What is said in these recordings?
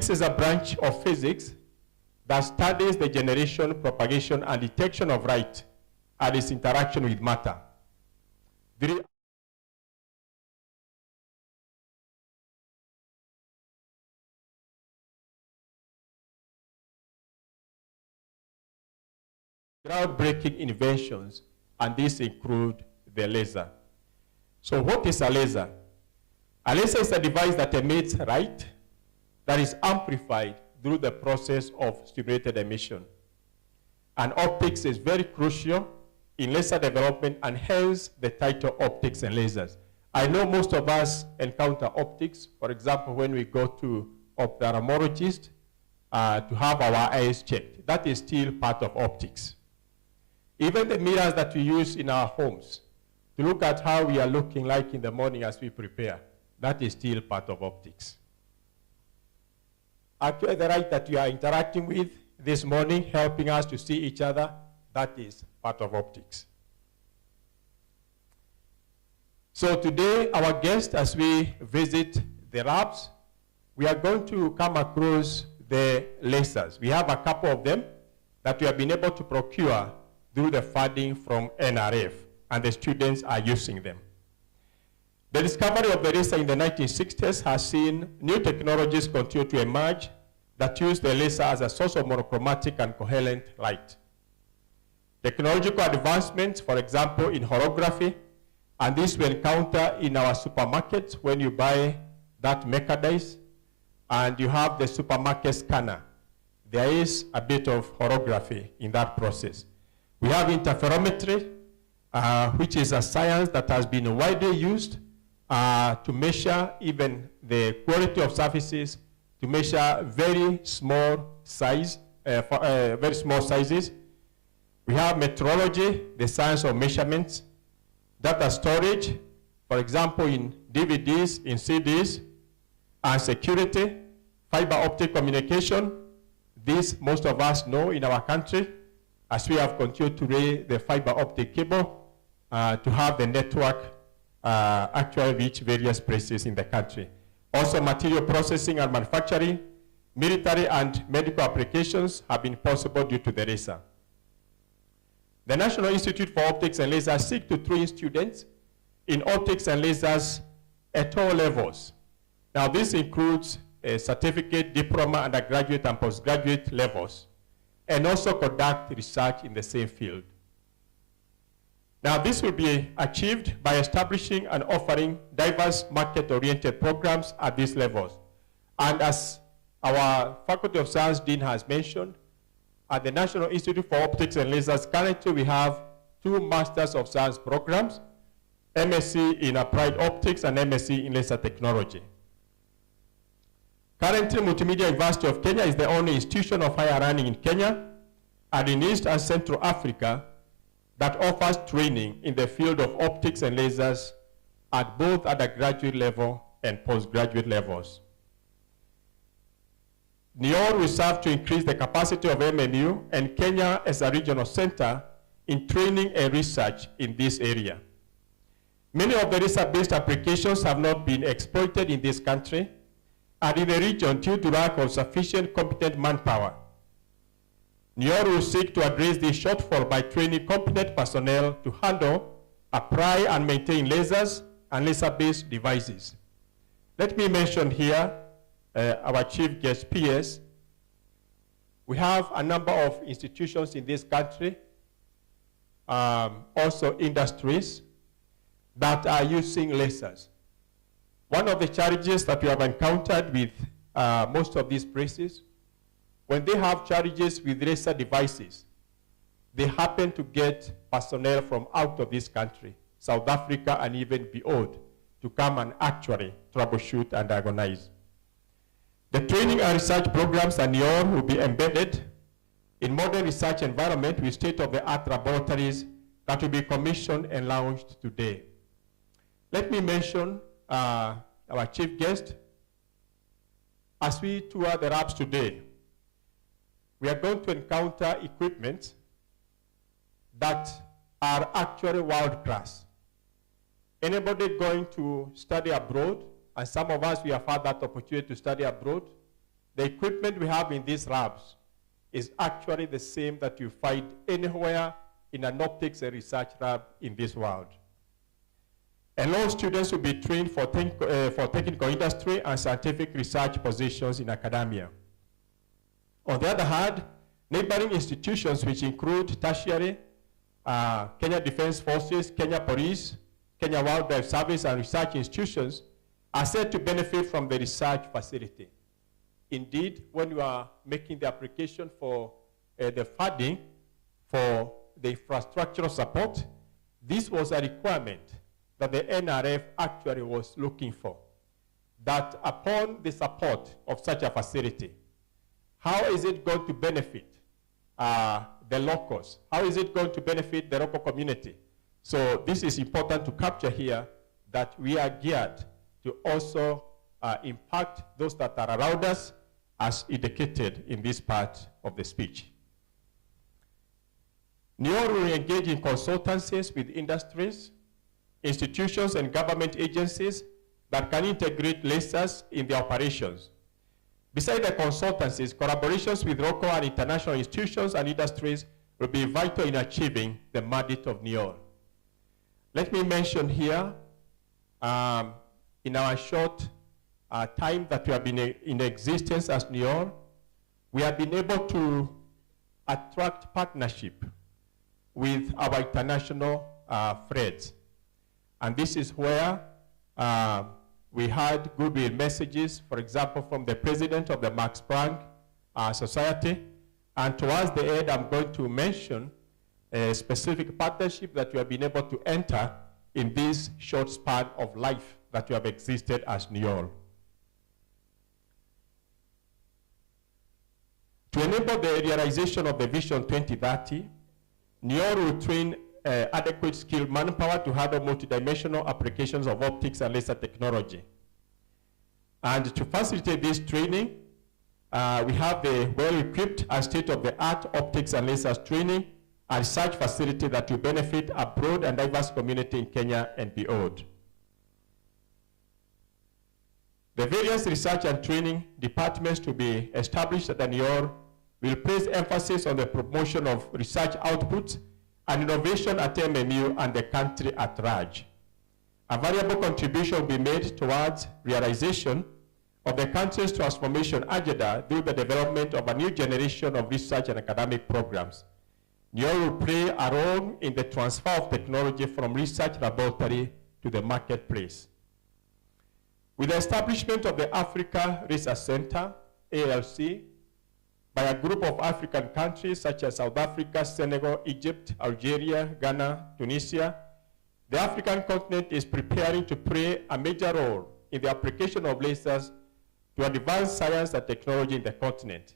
Optics is a branch of physics that studies the generation, propagation, and detection of light and its interaction with matter. Groundbreaking inventions, and these include the laser. So what is a laser? A laser is a device that emits light that is amplified through the process of stimulated emission. And optics is very crucial in laser development, and hence the title Optics and Lasers. I know most of us encounter optics, for example, when we go to ophthalmologist to have our eyes checked. That is still part of optics. Even the mirrors that we use in our homes to look at how we are looking like in the morning as we prepare, that is still part of optics. Actually, the light that we are interacting with this morning, helping us to see each other, that is part of optics. So today, our guest, as we visit the labs, we are going to come across the lasers. We have a couple of them that we have been able to procure through the funding from NRF, and the students are using them. The discovery of the laser in the 1960s has seen new technologies continue to emerge that use the laser as a source of monochromatic and coherent light. Technological advancements, for example, in holography, and this we encounter in our supermarkets when you buy that Merchandise, and you have the supermarket scanner. There is a bit of holography in that process. We have interferometry, which is a science that has been widely used to measure even the quality of surfaces, to measure very small sizes. We have metrology, the science of measurements, data storage, for example, in DVDs, in CDs, and security, fiber optic communication. This most of us know in our country, as we have continued to lay the fiber optic cable to have the network actually reach various places in the country. Also, material processing and manufacturing, military and medical applications have been possible due to the laser. The National Institute for Optics and Lasers seek to train students in optics and lasers at all levels. Now, this includes a certificate, diploma, undergraduate, and postgraduate levels, and also conduct research in the same field. Now, this will be achieved by establishing and offering diverse market-oriented programs at these levels. And as our Faculty of Science Dean has mentioned, at the National Institute for Optics and Lasers, currently we have 2 Masters of Science programs, MSc in Applied Optics and MSc in Laser Technology. Currently, Multimedia University of Kenya is the only institution of higher learning in Kenya and in East and Central Africa that offers training in the field of optics and lasers at both undergraduate level and postgraduate levels. NIOL will serve to increase the capacity of MNU and Kenya as a regional center in training and research in this area. Many of the research-based applications have not been exploited in this country and in the region due to lack of sufficient competent manpower. NIOL will seek to address this shortfall by training competent personnel to handle, apply, and maintain lasers and laser-based devices. Let me mention here our chief guest peers. We have a number of institutions in this country, also industries, that are using lasers. One of the challenges that we have encountered with most of these places, when they have challenges with laser devices, they happen to get personnel from out of this country, South Africa and even beyond, to come and actually troubleshoot and diagnose. The training and research programs at NIOL will be embedded in modern research environment with state-of-the-art laboratories that will be commissioned and launched today. Let me mention our chief guest. As we tour the labs today, we are going to encounter equipment that are actually world-class. Anybody going to study abroad, and some of us, we have had that opportunity to study abroad, the equipment we have in these labs is actually the same that you find anywhere in an optics and research lab in this world. And all students will be trained for technical industry and scientific research positions in academia. On the other hand, neighboring institutions which include tertiary, Kenya Defense Forces, Kenya Police, Kenya Wildlife Service, and research institutions are said to benefit from the research facility. Indeed, when you are making the application for the funding for the infrastructural support, this was a requirement that the NRF actually was looking for, that upon the support of such a facility, how is it going to benefit the locals? How is it going to benefit the local community? So this is important to capture here, that we are geared to also impact those that are around us, as indicated in this part of the speech. NIOL will engage in consultancies with industries, institutions, and government agencies that can integrate lasers in their operations. Besides the consultancies, collaborations with local and international institutions and industries will be vital in achieving the mandate of NIOL. Let me mention here, in our short time that we have been in existence as NIOL, we have been able to attract partnership with our international friends. And this is where we had goodwill messages, for example, from the president of the Max Planck Society. And towards the end, I'm going to mention a specific partnership that we have been able to enter in this short span of life that we have existed as NIOL. To enable the realization of the Vision 2030, NIOL will train adequate skilled manpower to handle multidimensional applications of optics and laser technology. And to facilitate this training, we have the well-equipped and state-of-the-art optics and lasers training and research facility that will benefit a broad and diverse community in Kenya and beyond. The various research and training departments to be established at NIOL will place emphasis on the promotion of research outputs and innovation at MMU and the country at large. A valuable contribution will be made towards realization of the country's transformation agenda through the development of a new generation of research and academic programs. NIOL will play a role in the transfer of technology from research laboratory to the marketplace. With the establishment of the Africa Research Center, ALC, by a group of African countries such as South Africa, Senegal, Egypt, Algeria, Ghana, Tunisia, the African continent is preparing to play a major role in the application of lasers to advance science and technology in the continent.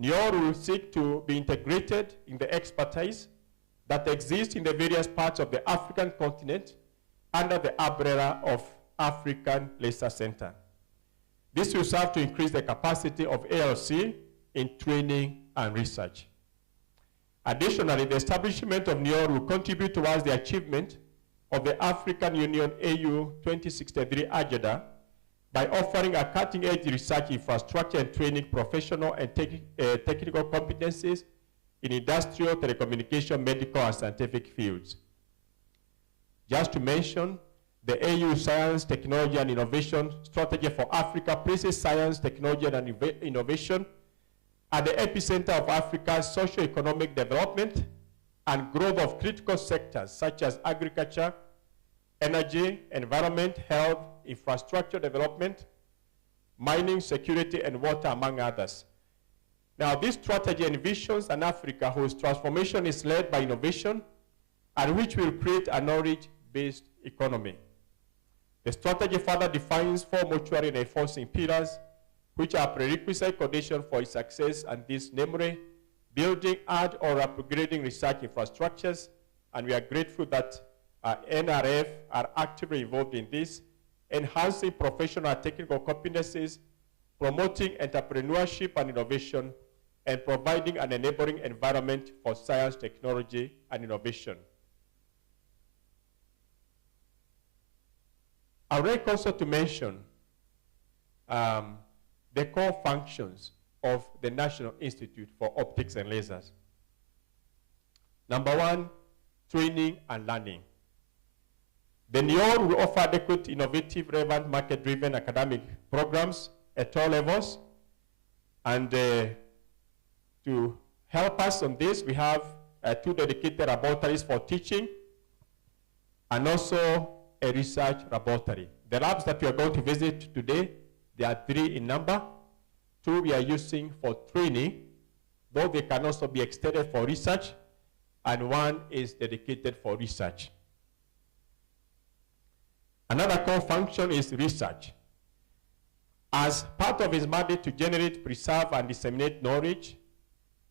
NIOL will seek to be integrated in the expertise that exists in the various parts of the African continent under the umbrella of African Laser Center. This will serve to increase the capacity of ALC in training and research. Additionally, the establishment of NIOL will contribute towards the achievement of the African Union AU 2063 agenda by offering a cutting-edge research infrastructure and training professional and technical competencies in industrial, telecommunication, medical, and scientific fields. Just to mention, the AU Science, Technology, and Innovation Strategy for Africa places science, technology, and innovation at the epicenter of Africa's socio-economic development and growth of critical sectors such as agriculture, energy, environment, health, infrastructure development, mining, security, and water, among others. Now, this strategy envisions an Africa whose transformation is led by innovation and which will create a knowledge-based economy. The strategy further defines 4 mutually reinforcing pillars which are prerequisite conditions for its success, and these namely building, add, or upgrading research infrastructures, and we are grateful that NRF are actively involved in this, enhancing professional and technical competencies, promoting entrepreneurship and innovation, and providing an enabling environment for science, technology, and innovation. I would like also to mention the core functions of the National Institute for Optics and Lasers. Number one, training and learning. The NIOL will offer adequate, innovative, relevant, market-driven academic programs at all levels. And to help us on this, we have 2 dedicated laboratories for teaching and also a research laboratory. The labs that we are going to visit today, there are 3 in number. 2 we are using for training, though they can also be extended for research, and 1 is dedicated for research. Another core function is research. As part of its mandate to generate, preserve, and disseminate knowledge,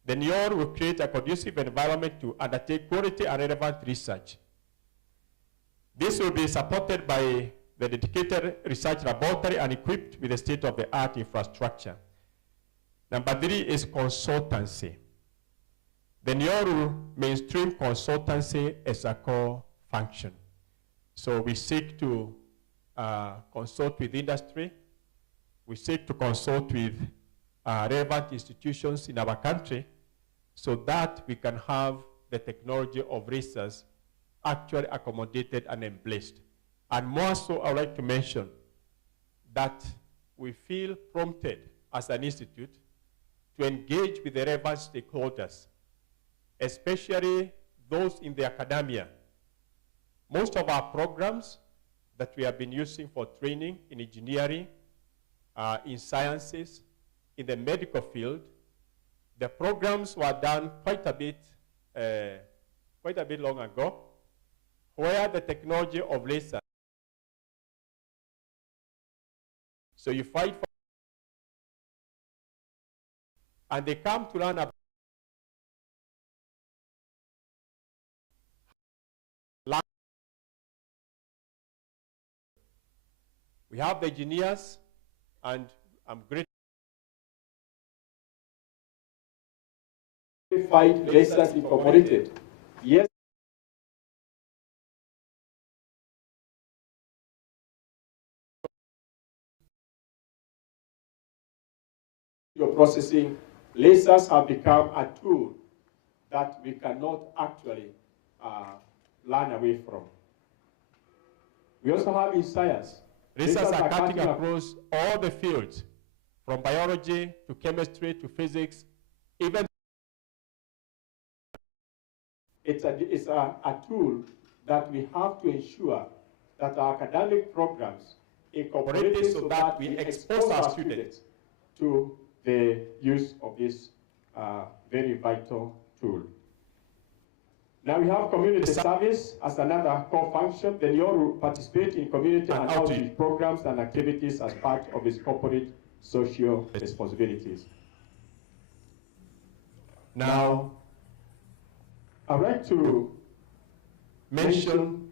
the NIOL will create a conducive environment to undertake quality and relevant research. This will be supported by the dedicated research laboratory and equipped with a state-of-the-art infrastructure. Number 3 is consultancy. The NIOL will mainstream consultancy as a core function. So we seek to consult with industry. We seek to consult with relevant institutions in our country so that we can have the technology of lasers actually accommodated and embraced. And more so, I would like to mention that we feel prompted as an institute to engage with the relevant stakeholders, especially those in the academia. Most of our programs that we have been using for training in engineering, in sciences, in the medical field, the programs were done quite a bit long ago, where the technology of laser. So you fight for, and they come to learn about we have the engineers, and I'm grateful. Fight lasers incorporated. Yes. Your processing, lasers have become a tool that we cannot actually learn away from. We also have in science. Lasers are cutting across all the fields, from biology to chemistry to physics, even it's a tool that we have to ensure that our academic programs incorporate it so that we expose our students to the use of this very vital tool. Now we have community service as another core function. The NIOL will participate in community and outreach programs and activities as part of its corporate social responsibilities. Now, I'd like to mention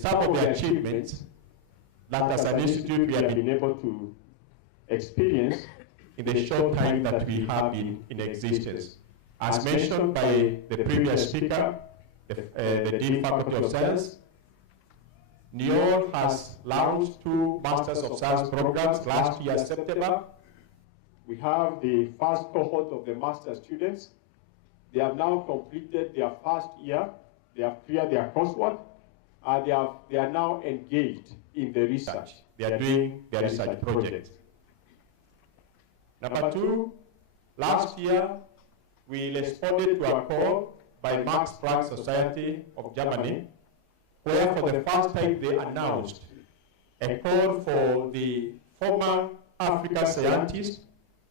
some of the achievements that as an institute we have been able to experience in the short time that we have been in existence. As mentioned by the previous speaker, the Dean Faculty of Science, NIOL has launched 2 Masters of Science programs last year, September. We have the first cohort of the master students. They have now completed their first year. They have cleared their coursework. They are now engaged in the research. They are doing their research project. Number 2, last year, we responded to a call by Max Planck Society of Germany, where for the first time they announced a call for the former African scientists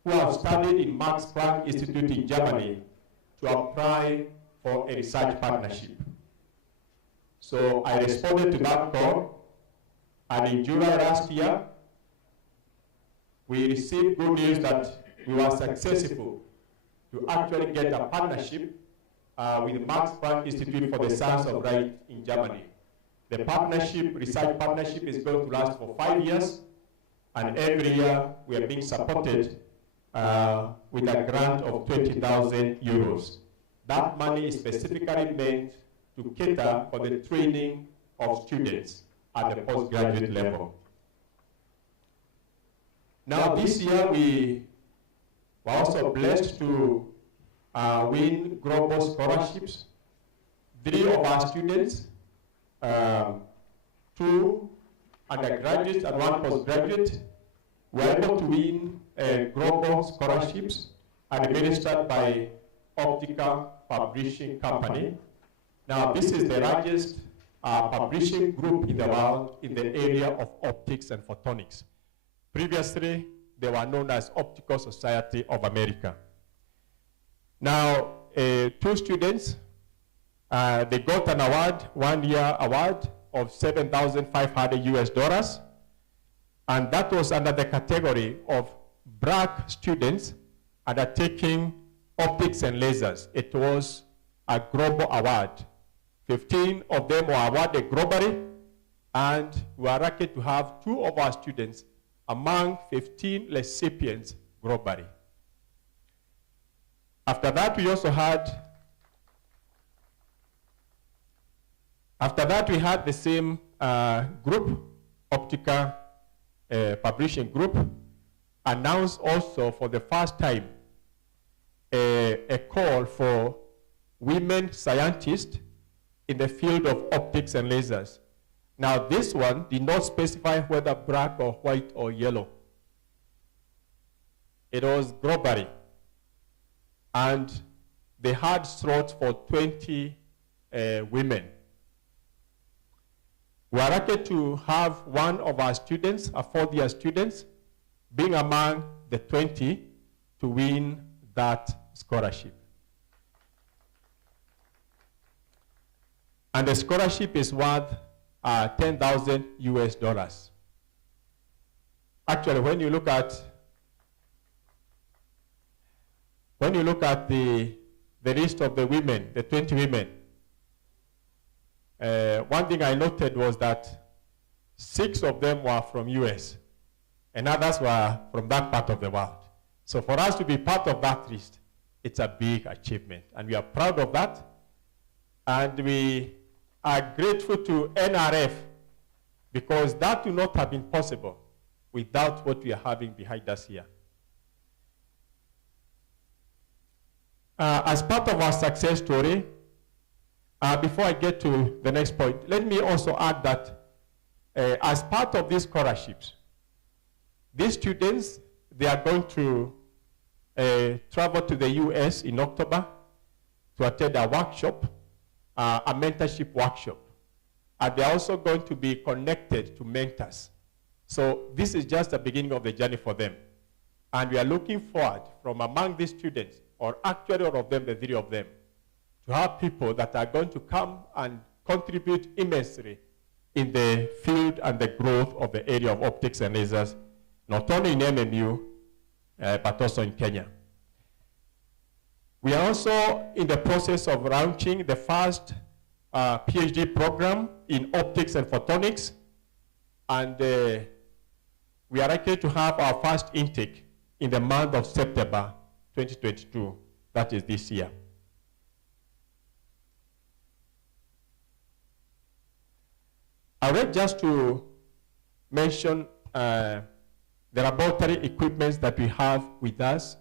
who have studied in Max Planck Institute in Germany to apply for a research partnership. So I responded to that call, and in July last year, we received good news that we were successful to actually get a partnership with the Max Planck Institute for the Science of Light in Germany. The partnership, research partnership, is going to last for 5 years, and every year we are being supported with a grant of 20,000 euros. That money is specifically meant to cater for the training of students at the postgraduate level. Now this year we were also blessed to win global scholarships. 3 of our students, 2 undergraduates and 1 postgraduate, were able to win global scholarships administered by Optica Publishing Company. Now this is the largest publishing group in the world in the area of optics and photonics. Previously, they were known as Optical Society of America. Now, 2 students, they got an award, 1-year award of $7,500 US, and that was under the category of black students undertaking optics and lasers. It was a global award. 15 of them were awarded globally, and we are lucky to have 2 of our students among 15 recipients globally. After that, we also had, we had the same group, Optica Publishing Group, announced also for the first time a call for women scientists in the field of optics and lasers. Now this one did not specify whether black or white or yellow. It was globally. And they had slots for 20 women. We are lucky to have one of our students, a 4th-year student, being among the 20 to win that scholarship. And the scholarship is worth $10,000 US. Actually, when you look at the list of the women, the 20 women, one thing I noted was that 6 of them were from US, and others were from that part of the world. So for us to be part of that list, it's a big achievement, and we are proud of that. And we are grateful to NRF because that would not have been possible without what we are having behind us here. As part of our success story, before I get to the next point, let me also add that as part of these scholarships, these students, they are going to travel to the US in October to attend a workshop, a mentorship workshop. And they're also going to be connected to mentors. So this is just the beginning of the journey for them. And we are looking forward from among these students, or actually all of them, the 3 of them, to have people that are going to come and contribute immensely in the field and the growth of the area of optics and lasers, not only in MMU, but also in Kenya. We are also in the process of launching the first PhD program in optics and photonics, and we are likely to have our first intake in the month of September 2022, that is this year. I would just to mention the laboratory equipment that we have with us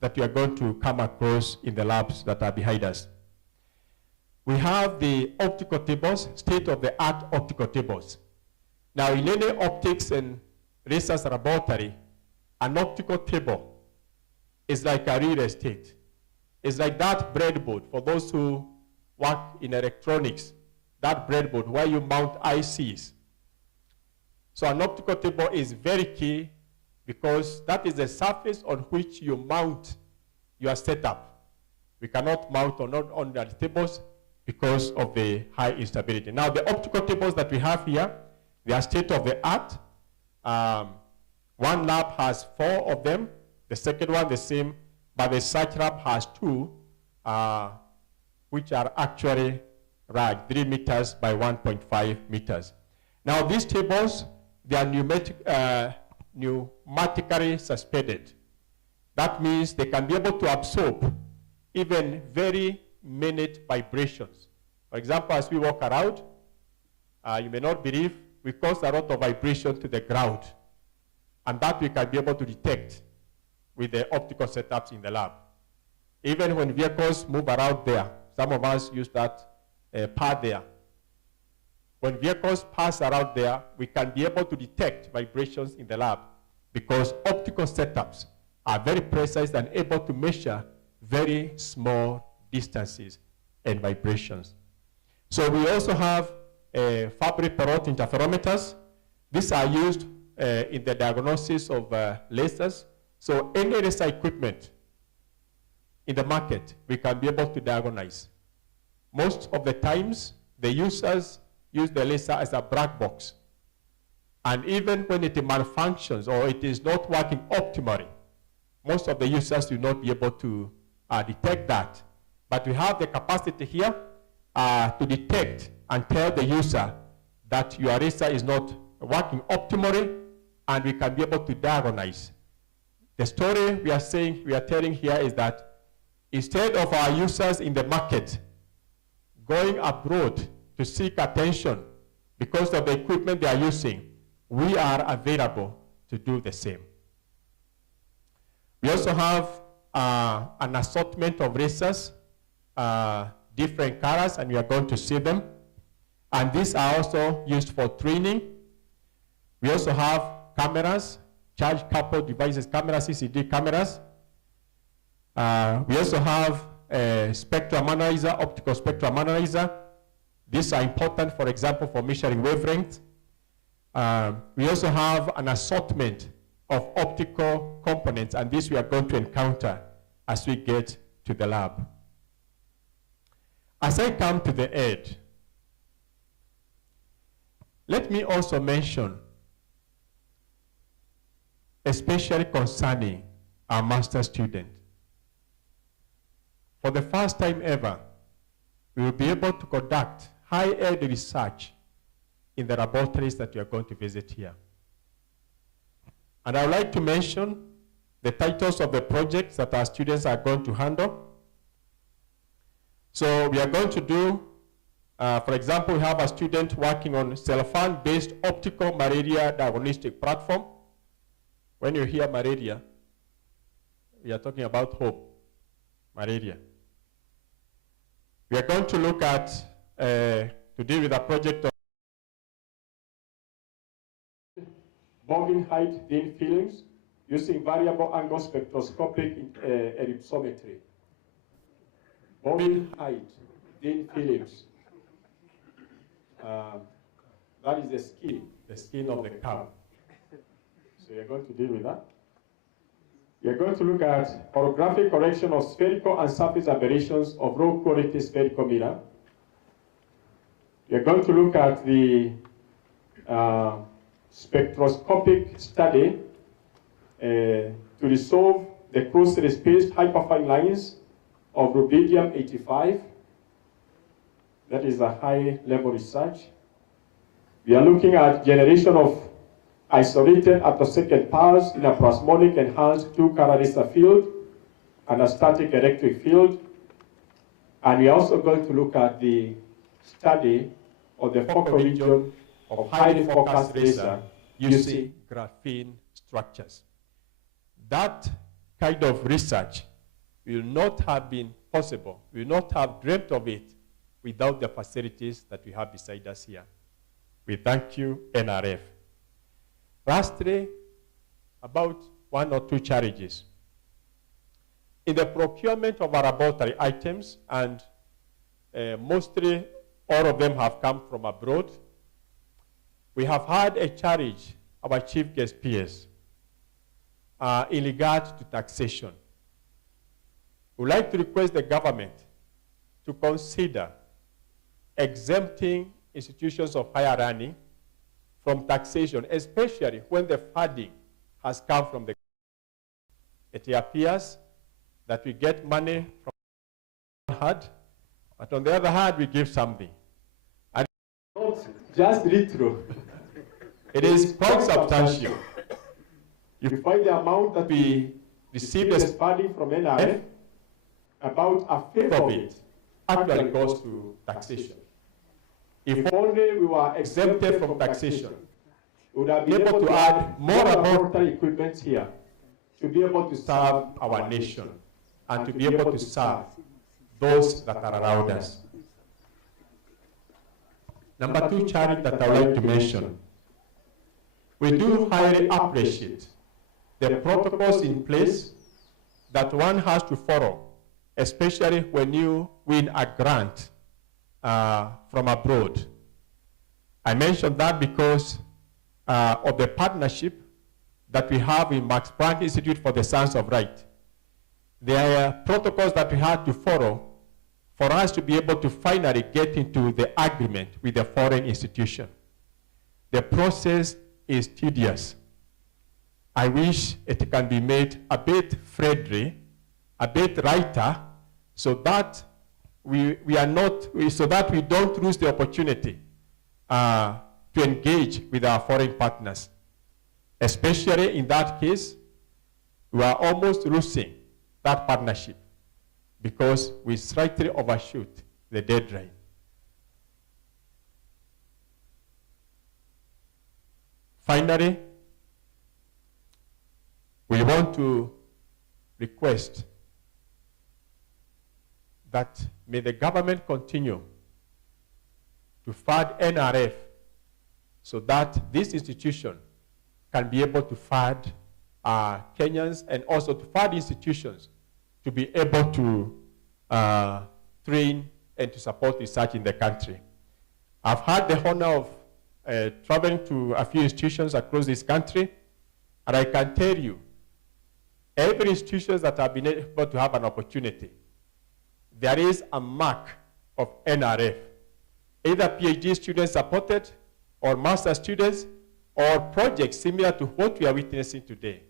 that we are going to come across in the labs that are behind us. We have the optical tables, state-of-the-art optical tables. Now, in any optics and research laboratory, an optical table is like a real estate. It's like that breadboard for those who work in electronics, that breadboard where you mount ICs. So an optical table is very key because that is the surface on which you mount your setup. We cannot mount on ordinary tables because of the high instability. Now, the optical tables that we have here, they are state-of-the-art. One lab has 4 of them. The second one, the same, but the research lab has 2, which are actually 3 meters by 1.5 meters. Now, these tables, they are pneumatically suspended. That means they can be able to absorb even very minute vibrations. For example, as we walk around, you may not believe we cause a lot of vibration to the ground. and that we can be able to detect with the optical setups in the lab. Even when vehicles move around there, some of us use that pad there. When vehicles pass around there, we can be able to detect vibrations in the lab because optical setups are very precise and able to measure very small distances and vibrations. So we also have Fabry-Perot interferometers. These are used in the diagnosis of lasers. So any laser equipment in the market, we can be able to diagnose. Most of the times, the users use the laser as a black box. And even when it malfunctions or it is not working optimally, most of the users will not be able to detect that. But we have the capacity here to detect and tell the user that your laser is not working optimally, and we can be able to diagnose. The story we are telling here is that instead of our users in the market going abroad to seek attention because of the equipment they are using, we are available to do the same. We also have an assortment of lasers, different colors, and we are going to see them. And these are also used for training. We also have cameras, charge-coupled devices, cameras, CCD cameras. We also have a spectrum analyzer, optical spectrum analyzer. These are important, for example, for measuring wavelength. We also have an assortment of optical components, and this we are going to encounter as we get to the lab. As I come to the end, let me also mention, especially concerning our master student. For the first time ever, we will be able to conduct high-end research in the laboratories that we are going to visit here. And I would like to mention the titles of the projects that our students are going to handle. So we are going to do, for example, we have a student working on cell-phone-based optical malaria diagnostic platform. When you hear malaria, we are talking about hope, malaria. We are going to look at, to deal with a project of bombing height thin films using variable angle spectroscopic ellipsometry. Bombing height thin films. That is the skin of the cow. So we are going to deal with that. We are going to look at orographic correction of spherical and surface aberrations of low quality spherical mirror. We are going to look at the spectroscopic study to resolve the closely spaced hyperfine lines of rubidium 85. That is a high level research. We are looking at generation of isolated attosecond pulse in a plasmonic enhanced two-color laser field and a static electric field. And we are also going to look at the study of the focal region of highly focused laser using graphene structures. That kind of research will not have been possible, we will not have dreamt of it without the facilities that we have beside us here. We thank you, NRF. Lastly, about one or two challenges. In the procurement of our laboratory items, and mostly all of them have come from abroad, we have had a challenge, our chief guest peers, in regard to taxation. We would like to request the government to consider exempting institutions of higher learning from taxation, especially when the funding has come from the government. It appears that we get money from one hand, but on the other hand, we give something. And it's not just little. It is quite substantial. You find the amount that we received as funding from NRF, about a fifth of it actually goes to taxation. If only we were exempted from taxation, we would have been able to add more laboratory equipment here to be able to serve our nation and to be able to serve those that are around us. Number two challenge that I would like to mention, we do highly appreciate the protocols in place that one has to follow, especially when you win a grant from abroad. I mentioned that because of the partnership that we have in Max Planck Institute for the Science of Right. There are protocols that we had to follow for us to be able to finally get into the agreement with the foreign institution. The process is tedious. I wish it can be made a bit friendly, a bit lighter, so that we don't lose the opportunity to engage with our foreign partners. Especially in that case, we are almost losing that partnership because we slightly overshoot the deadline. Finally, we want to request that may the government continue to fund NRF so that this institution can be able to fund Kenyans and also to fund institutions to be able to train and to support research in the country. I've had the honor of traveling to a few institutions across this country, and I can tell you, every institution that have been able to have an opportunity, there is a mark of NRF, either PhD students supported or master students or projects similar to what we are witnessing today.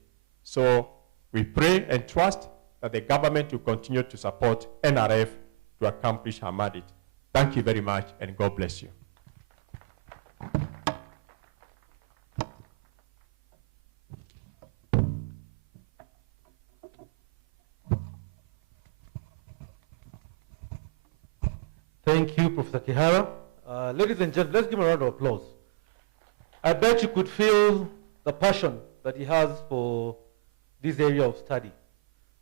So we pray and trust that the government will continue to support NRF to accomplish her mandate. Thank you very much, and God bless you. Thank you, Professor Kihara. Ladies and gentlemen, let's give him a round of applause. I bet you could feel the passion that he has for this area of study.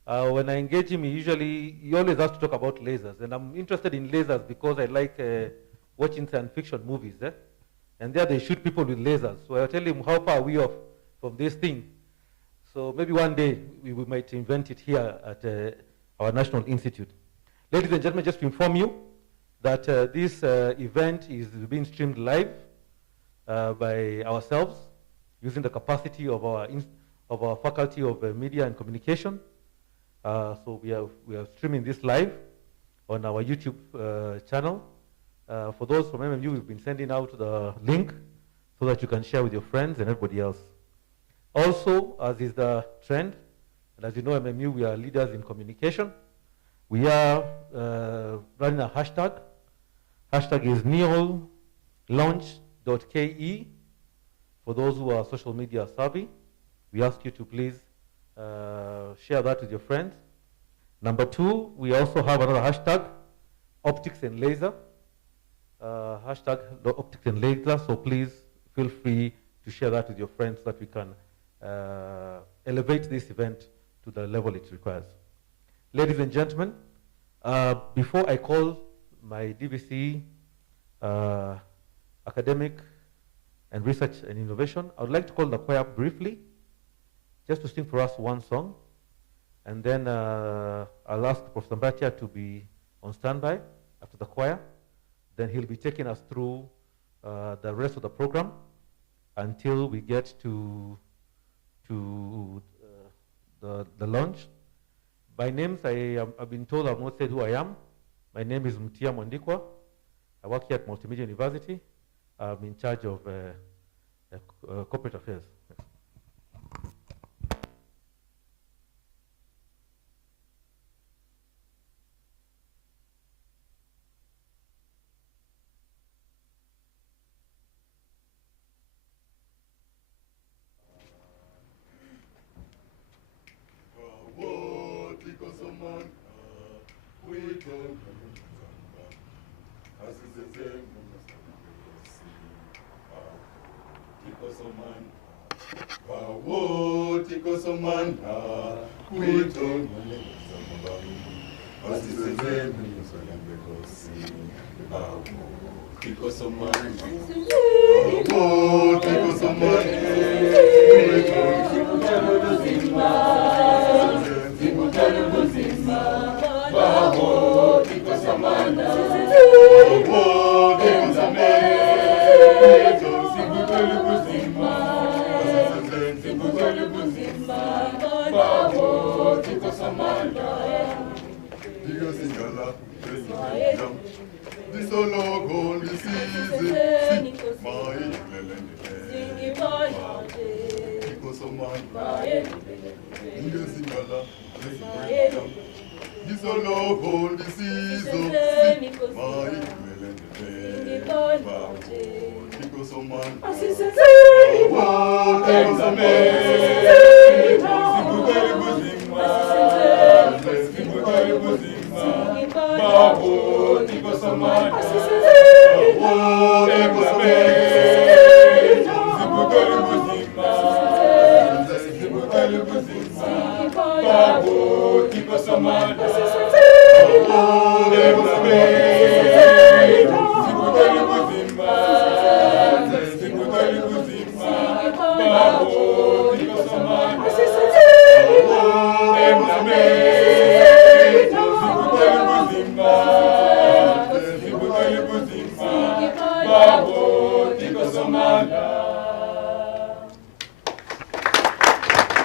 When I engage him, he always has to talk about lasers. And I'm interested in lasers because I like watching science fiction movies. And there they shoot people with lasers. So I tell him, how far are we off from this thing? So maybe one day we might invent it here at our National Institute. Ladies and gentlemen, just to inform you that this event is being streamed live by ourselves using the capacity of our Faculty of Media and Communication. So we are streaming this live on our YouTube channel. For those from MMU, we've been sending out the link so that you can share with your friends and everybody else. Also, as is the trend, and as you know, MMU, we are leaders in communication. We are running a hashtag. Hashtag is NIOL launch.ke. For those who are social media savvy, we ask you to please share that with your friends. Number two, we also have another hashtag, optics and laser. Hashtag optics and laser, so please feel free to share that with your friends so that we can elevate this event to the level it requires. Ladies and gentlemen, before I call my DVC academic and research and innovation, I would like to call the choir briefly, just to sing for us one song. And then I'll ask Professor Mbatia to be on standby after the choir. Then he'll be taking us through the rest of the program until we get to the launch. By names, I've been told I've not said who I am. My name is Mtia Mwandikwa. I work here at Multimedia University. I'm in charge of corporate affairs.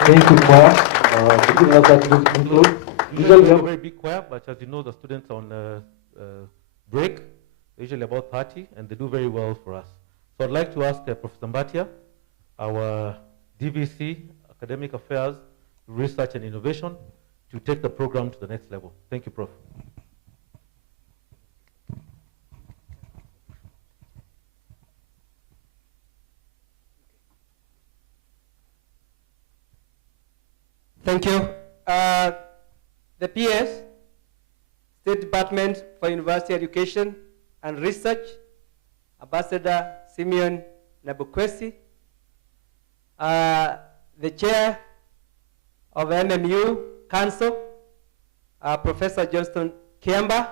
Thank you, choir. Giving us that to conclude. Usually we have a very big choir, but as you know, the students are on break, usually about 30, and they do very well for us. So I'd like to ask Professor Mbatia, our DVC, Academic Affairs, Research and Innovation, to take the program to the next level. Thank you, Prof. Thank you. The PS, State Department for University Education and Research, Ambassador Simeon Nabukwesi, the Chair of MMU Council, Professor Johnston Kiamba.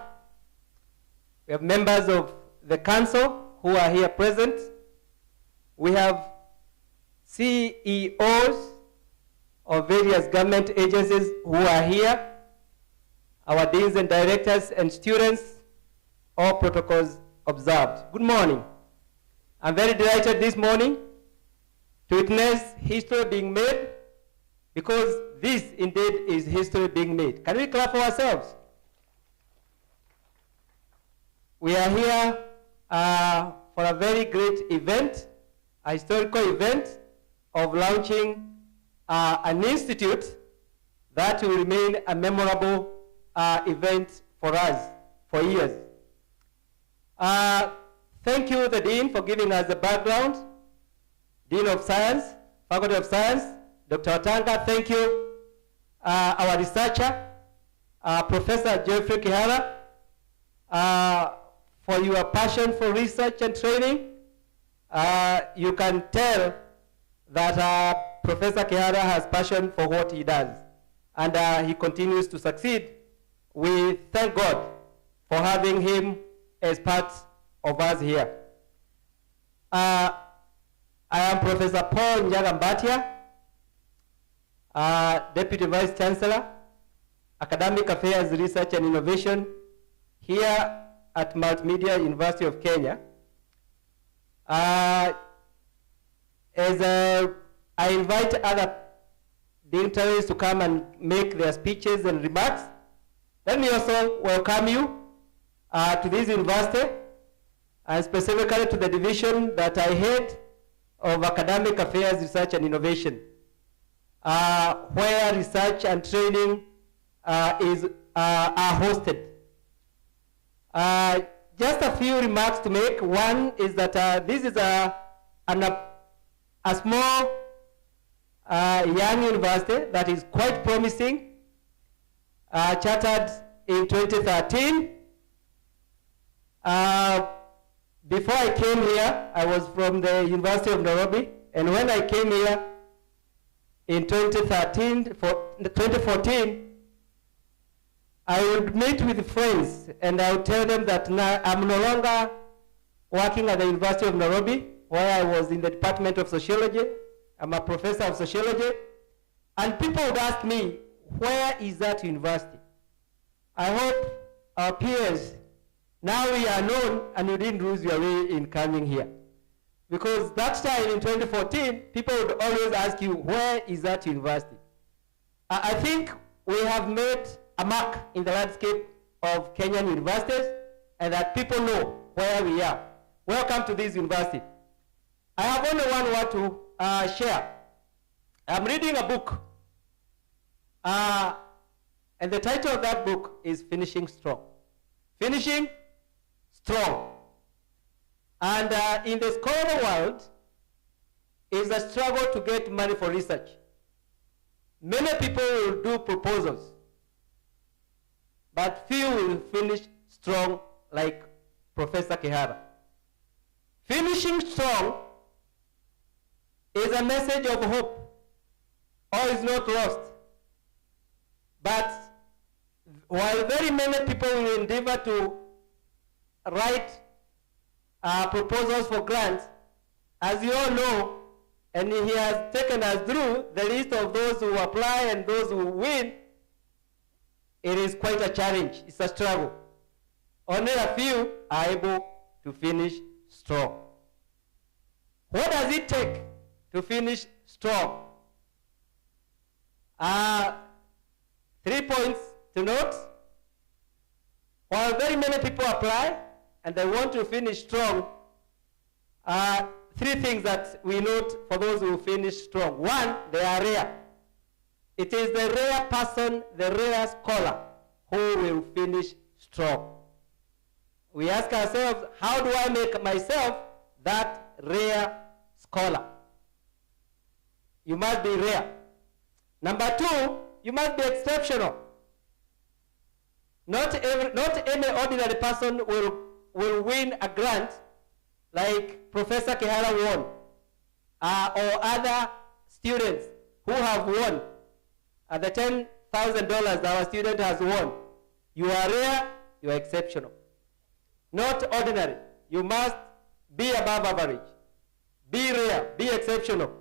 We have members of the Council who are here present. We have CEOs of various government agencies who are here, our deans and directors and students, all protocols observed. Good morning. I'm very delighted this morning to witness history being made, because this indeed is history being made. Can we clap for ourselves? We are here for a very great event, a historical event of launching an institute that will remain a memorable event for us for years. Thank you, the Dean, for giving us the background. Dean of Science, Faculty of Science, Dr. Watanga, thank you. Our researcher, Professor Jeffrey Kihara, for your passion for research and training. You can tell that Professor Kihara has passion for what he does, and he continues to succeed. We thank God for having him as part of us here. I am Professor Paul Nyagambatia, Deputy Vice Chancellor, Academic Affairs, Research and Innovation here at Multimedia, University of Kenya. As I invite other dignitaries to come and make their speeches and remarks, let me also welcome you to this university, and specifically to the division that I head of Academic Affairs, Research and Innovation, where research and training are hosted. Just a few remarks to make. One is that this is a small young university that is quite promising, chartered in 2013. Before I came here, I was from the University of Nairobi, And when I came here in 2014, I would meet with friends and I would tell them that now I'm no longer working at the University of Nairobi, where I was in the Department of Sociology. I'm a professor of sociology. And people would ask me, where is that university? I hope our peers, now we are known and you didn't lose your way in coming here. Because that time in 2014, people would always ask you, where is that university? I think we have made a mark in the landscape of Kenyan universities and that people know where we are. Welcome to this university. I have only one word to share. I'm reading a book, and the title of that book is Finishing Strong. Finishing Strong. And in the scholarly world, is a struggle to get money for research. Many people will do proposals, but few will finish strong like Professor Kihara. Finishing strong is a message of hope. All is not lost. But while very many people will endeavor to write proposals for grants, as you all know, and he has taken us through the list of those who apply and those who win, it is quite a challenge. It's a struggle. Only a few are able to finish strong. What does it take to finish strong? 3 points to note. While very many people apply and they want to finish strong, 3 things that we note for those who finish strong. 1, they are rare. It is the rare person, the rare scholar, who will finish strong. We ask ourselves, how do I make myself that rare scholar? You must be rare. Number 2, you must be exceptional. Not any ordinary person will win a grant like Professor Kihara won, or other students who have won the $10,000 our student has won. You are rare, you are exceptional. Not ordinary. You must be above average. Be rare, be exceptional.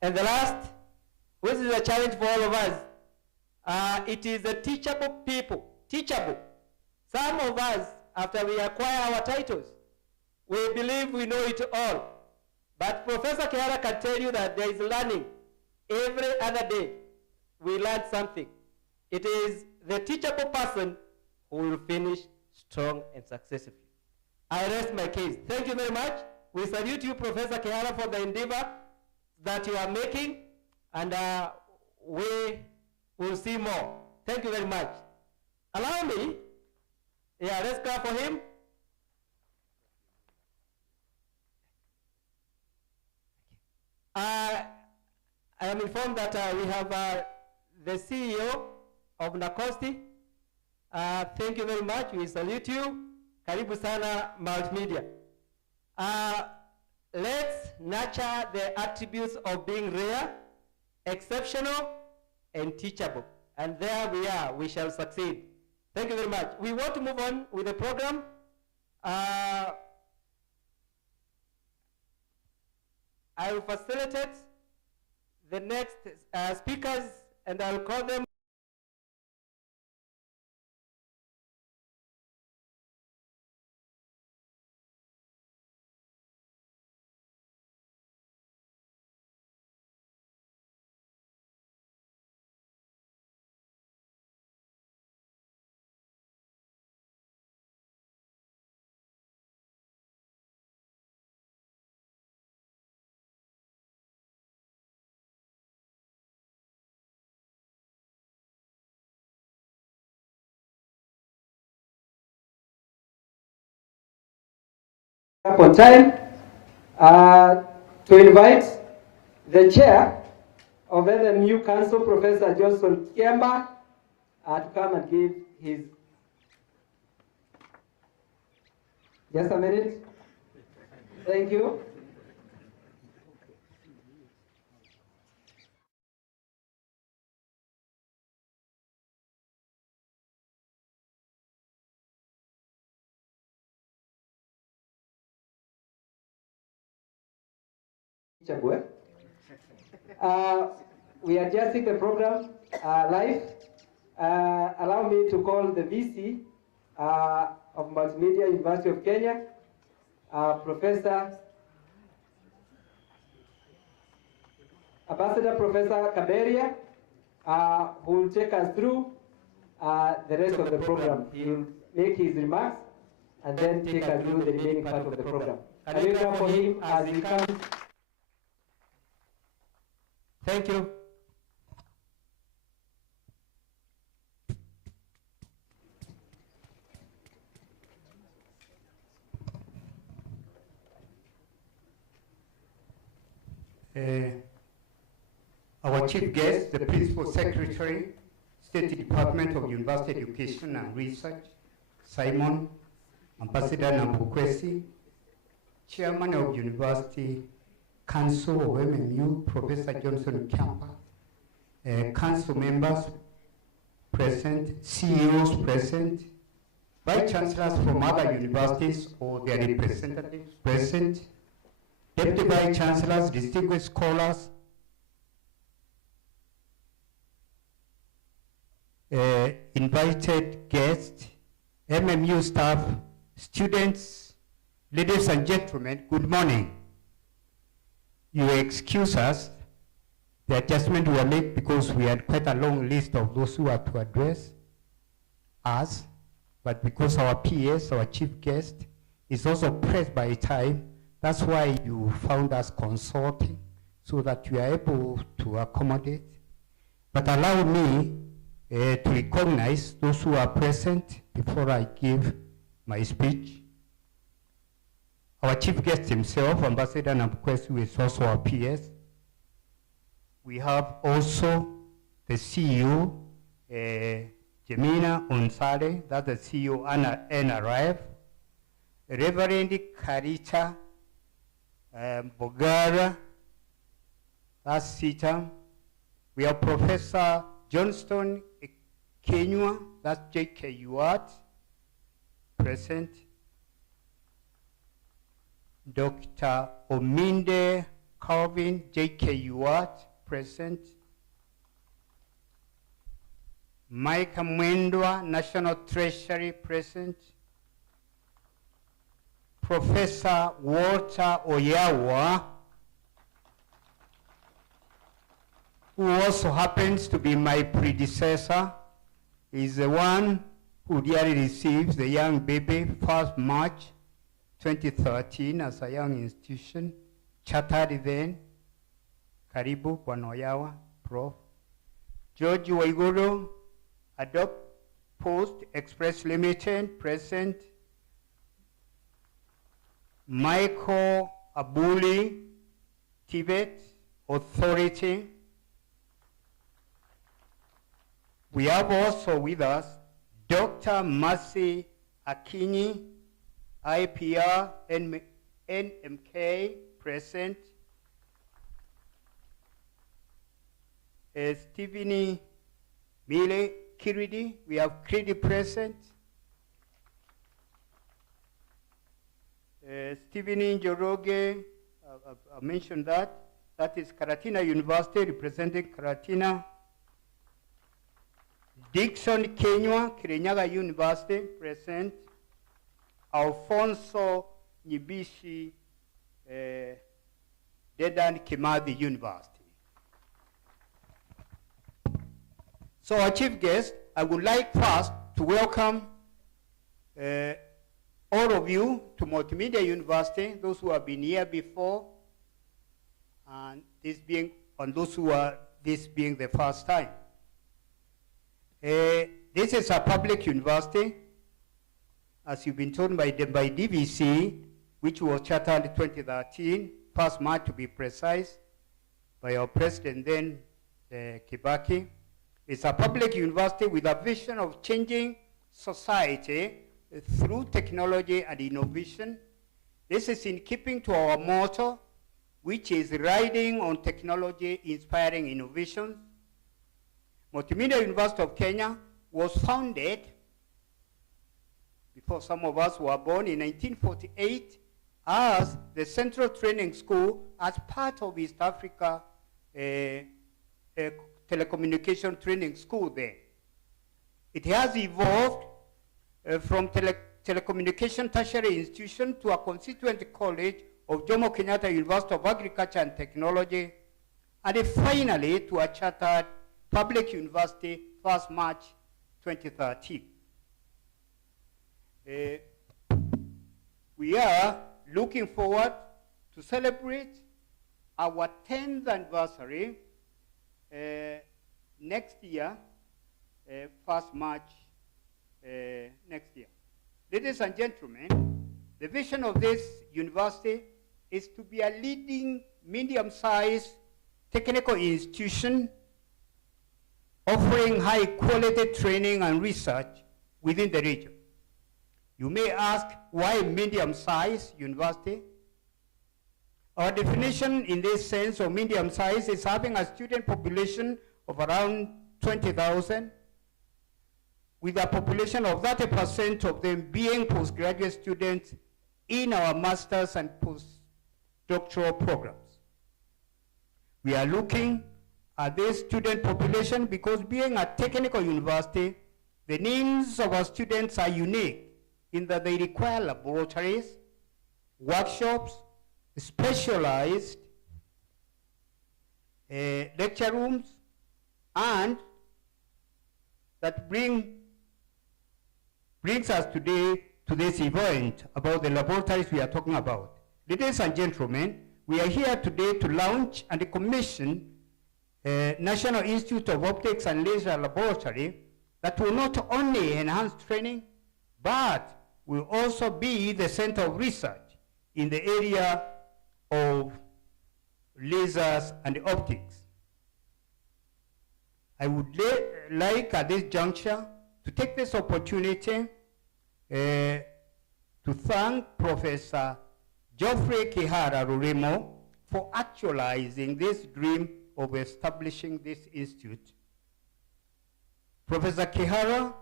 And the last, which is a challenge for all of us, it is the teachable people. Teachable. Some of us, after we acquire our titles, we believe we know it all. But Professor Kihara can tell you that there is learning. Every other day, we learn something. It is the teachable person who will finish strong and successfully. I rest my case. Thank you very much. We salute you, Professor Kihara, for the endeavor that you are making, and we will see more. Thank you very much. Allow me, let's clap for him. I am informed that we have the CEO of Nakosti. Thank you very much. We salute you. Karibu sana Multimedia. Let's nurture the attributes of being rare, exceptional, and teachable. And there we are. We shall succeed. Thank you very much. We want to move on with the program. I will facilitate the next speakers, and I will call them. Up on time to invite the chair of the new council, Professor Johnson Kiemba, to come and give his. Just a minute. Thank you. Chabwe. We are adjusting the program live. Allow me to call the VC of Multimedia, University of Kenya, Ambassador Professor Kaberia, who will take us through the rest of the program. He will make his remarks and then take us through the remaining part of the program. Can we clap for him as he comes? Thank you. Our chief guest, the Principal Secretary, State Department of University Education and Research, Simon, Ambassador Nambukwesi, Chairman of University Council of MMU, Professor Johnson Kampa, council members present, CEOs present, Vice Chancellors from other universities or their representatives present, Deputy Vice Chancellors, distinguished scholars, invited guests, MMU staff, students, ladies and gentlemen, good morning. You excuse us, the adjustment we made because we had quite a long list of those who are to address us, but because our PS, our chief guest, is also pressed by time, that's why you found us consulting, so that you are able to accommodate. But allow me to recognize those who are present before I give my speech. Our chief guest himself, Ambassador Nambukwesi, who is also our PS. We have also the CEO, Jemina Unsare, that's the CEO NRF, Reverend Karita Bogara, that's Sita. We have Professor Johnston Kenywa, that's J.K. Uart, present. Dr. Ominde Calvin, J.K. Uart, present. Mike Mwendwa, National Treasury, present. Professor Walter Oyawa, who also happens to be my predecessor, is the one who dearly receives the young baby 1st March 2013 as a young institution, chartered then. Karibu, Bwana Oyawa, Prof. George Waiguru, Adopt Post Express Limited, present. Michael Abuli, Tibet Authority. We have also with us Dr. Mercy Akinyi, IPR, NMK, present. Stephanie Mile Kiridi, we have Kiridi present. Stephanie Njoroge, I mentioned that. That is Karatina University, representing Karatina. Dixon Kenywa, Kirinyaga University, present. Alfonso Nyibishi, Dedan Kimathi University. So our chief guest, I would like first to welcome all of you to Multimedia University, those who have been here before, and this being the first time. This is a public university, as you've been told by DVC, which was chartered in 2013, 1st March to be precise, by our president then, Kibaki. It's a public university with a vision of changing society through technology and innovation. This is in keeping to our motto, which is riding on technology, inspiring innovations. Multimedia University of Kenya was founded, before some of us were born, in 1948 as the Central Training School as part of East Africa Telecommunication Training School there. It has evolved from Telecommunication Tertiary Institution to a constituent college of Jomo Kenyatta University of Agriculture and Technology, and finally to a chartered public university 1st March 2013. We are looking forward to celebrate our 10th anniversary next year, 1st March next year. Ladies and gentlemen, the vision of this university is to be a leading medium-sized technical institution offering high-quality training and research within the region. You may ask, why medium-sized university? Our definition in this sense of medium-sized is having a student population of around 20,000, with a population of 30% of them being postgraduate students in our master's and postdoctoral programs. We are looking at this student population because being a technical university, the needs of our students are unique in that they require laboratories, workshops, specialized lecture rooms, and that brings us today to this event about the laboratories we are talking about. Ladies and gentlemen, we are here today to launch and commission National Institute of Optics and Laser Laboratory that will not only enhance training, but will also be the center of research in the area of lasers and optics. I would like at this juncture to take this opportunity to thank Professor Geoffrey Kihara Rurimo for actualizing this dream of establishing this institute. Professor Kihara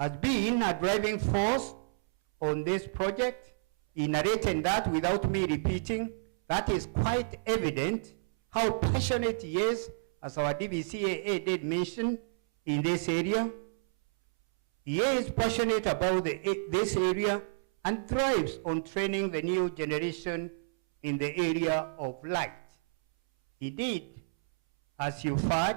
has been a driving force on this project. In narrating that without me repeating, that is quite evident how passionate he is, as our DVCAA did mention, in this area. He is passionate about this area and thrives on training the new generation in the area of light. Indeed, as you've heard,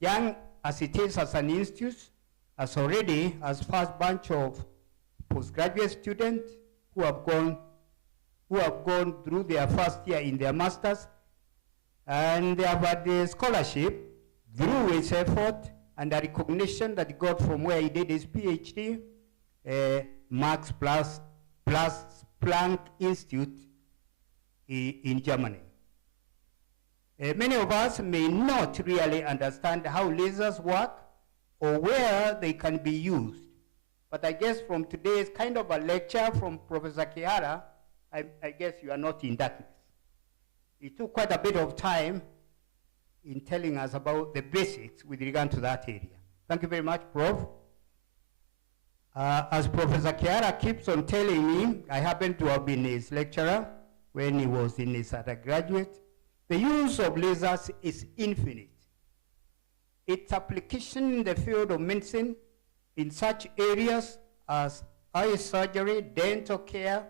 young as it is as an institute, as first bunch of postgraduate students who have gone through their first year in their masters, and they have had the scholarship through his effort and the recognition that he got from where he did his PhD, Max Planck Institute in Germany. Many of us may not really understand how lasers work or where they can be used. But I guess from today's kind of a lecture from Professor Kihara, I guess you are not in darkness. It took quite a bit of time in telling us about the basics with regard to that area. Thank you very much, Prof. As Professor Kihara keeps on telling me, I happen to have been his lecturer when he was in his undergraduate. The use of lasers is infinite. Its application in the field of medicine in such areas as eye surgery, dental care,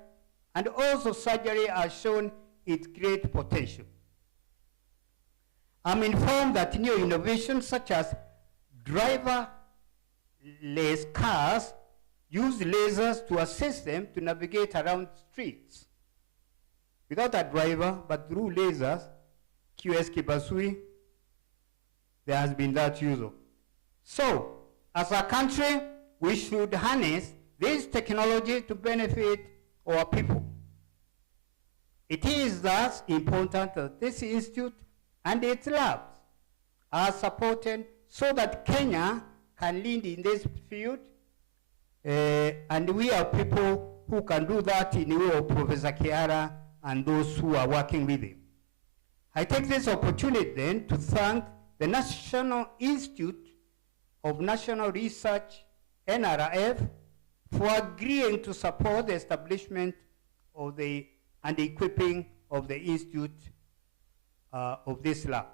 and also surgery has shown its great potential. I'm informed that new innovations such as driverless cars use lasers to assist them to navigate around streets. Without a driver, but through lasers, QS Kibasui, there has been that use of. So, as a country, we should harness this technology to benefit our people. It is thus important that this institute and its labs are supported so that Kenya can lead in this field, and we are people who can do that in the way of Professor Kihara and those who are working with him. I take this opportunity then to thank the National Institute of National Research, NRF, for agreeing to support the establishment and the equipping of the institute of this lab.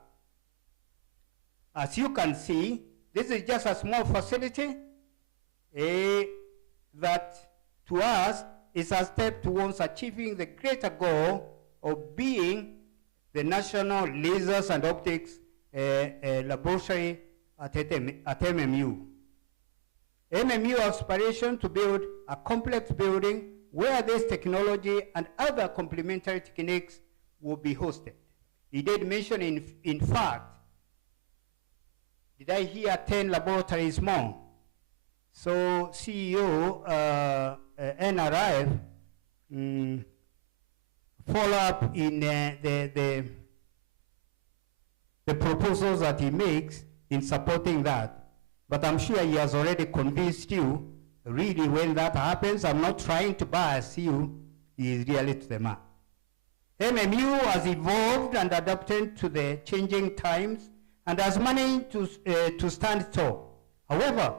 As you can see, this is just a small facility that to us is a step towards achieving the greater goal of being the national lasers and optics laboratory at MMU. MMU aspiration to build a complex building where this technology and other complementary techniques will be hosted. He did mention, in fact, did I hear 10 laboratories more? So CEO NRI follow up in the proposals that he makes in supporting that. But I'm sure he has already convinced you, really, when that happens. I'm not trying to bias you, he is really to the mark. MMU has evolved and adapted to the changing times and has managed to stand tall. However,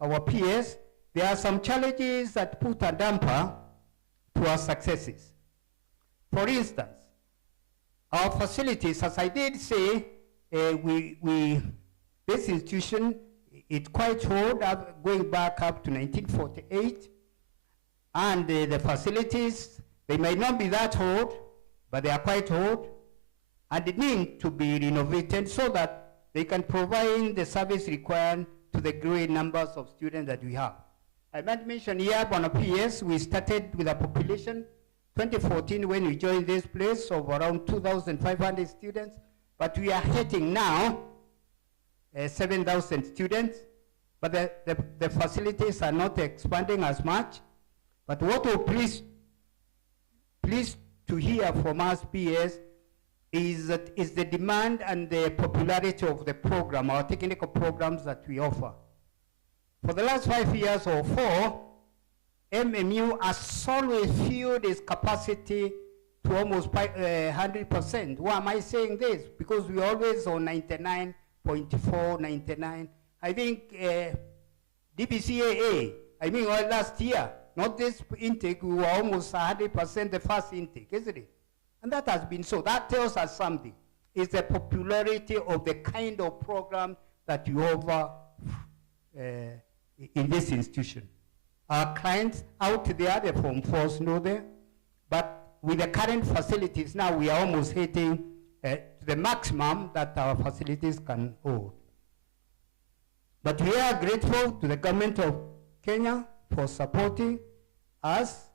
our peers, there are some challenges that put a damper to our successes. For instance, our facilities, as I did say, this institution is quite old, going back up to 1948, and the facilities, they may not be that old, but they are quite old, and they need to be renovated so that they can provide the service required to the great numbers of students that we have. I might mention here, on a PS, we started with a population 2014 when we joined this place of around 2,500 students, but we are hitting now 7,000 students, but the facilities are not expanding as much. But what will please to hear from us PS is the demand and the popularity of the program, our technical programs that we offer. For the last 5 years or 4, MMU has always filled its capacity to almost 100%. Why am I saying this? Because we are always on 99.4, 99. I think DBCAA, last year, not this intake, we were almost 100% the first intake, isn't it? And that has been so. That tells us something. It's the popularity of the kind of program that you offer in this institution. Our clients out there, the Form 4s know there, but with the current facilities now, we are almost hitting the maximum that our facilities can hold. But we are grateful to the government of Kenya for supporting us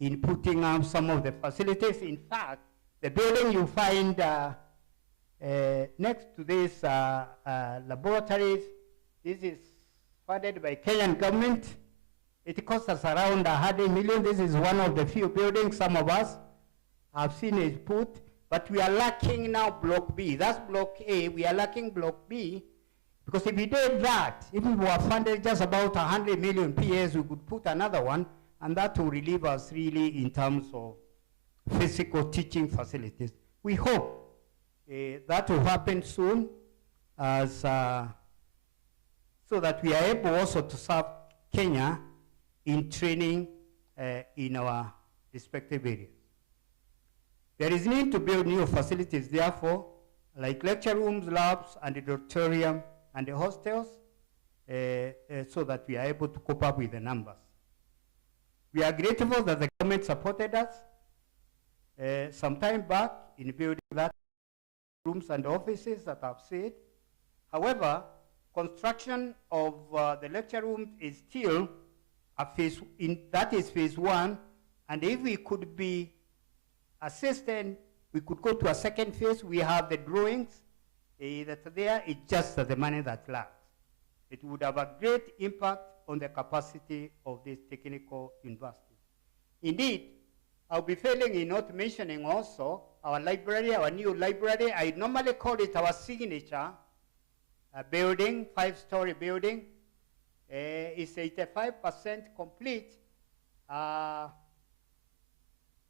in putting up some of the facilities. In fact, the building you find next to these laboratories, this is funded by Kenyan government. It costs us around 100 million. This is one of the few buildings some of us have seen it put, but we are lacking now Block B. That's Block A. We are lacking Block B, because if we did that, if we were funded just about 100 million PS, we could put another one, and that will relieve us really in terms of physical teaching facilities. We hope that will happen soon, as so that we are able also to serve Kenya in training in our respective areas. There is need to build new facilities, therefore, like lecture rooms, labs, and the auditorium, and the hostels, so that we are able to cope up with the numbers. We are grateful that the government supported us some time back in building that rooms and offices that I've said. However, construction of the lecture rooms is still a phase, that is phase 1, and if we could be assisted, we could go to a second phase. We have the drawings that are there, it's just the money that lacks. It would have a great impact on the capacity of these technical universities. Indeed, I'll be failing in not mentioning also our library, our new library. I normally call it our signature building, 5-story building. It's 85% complete.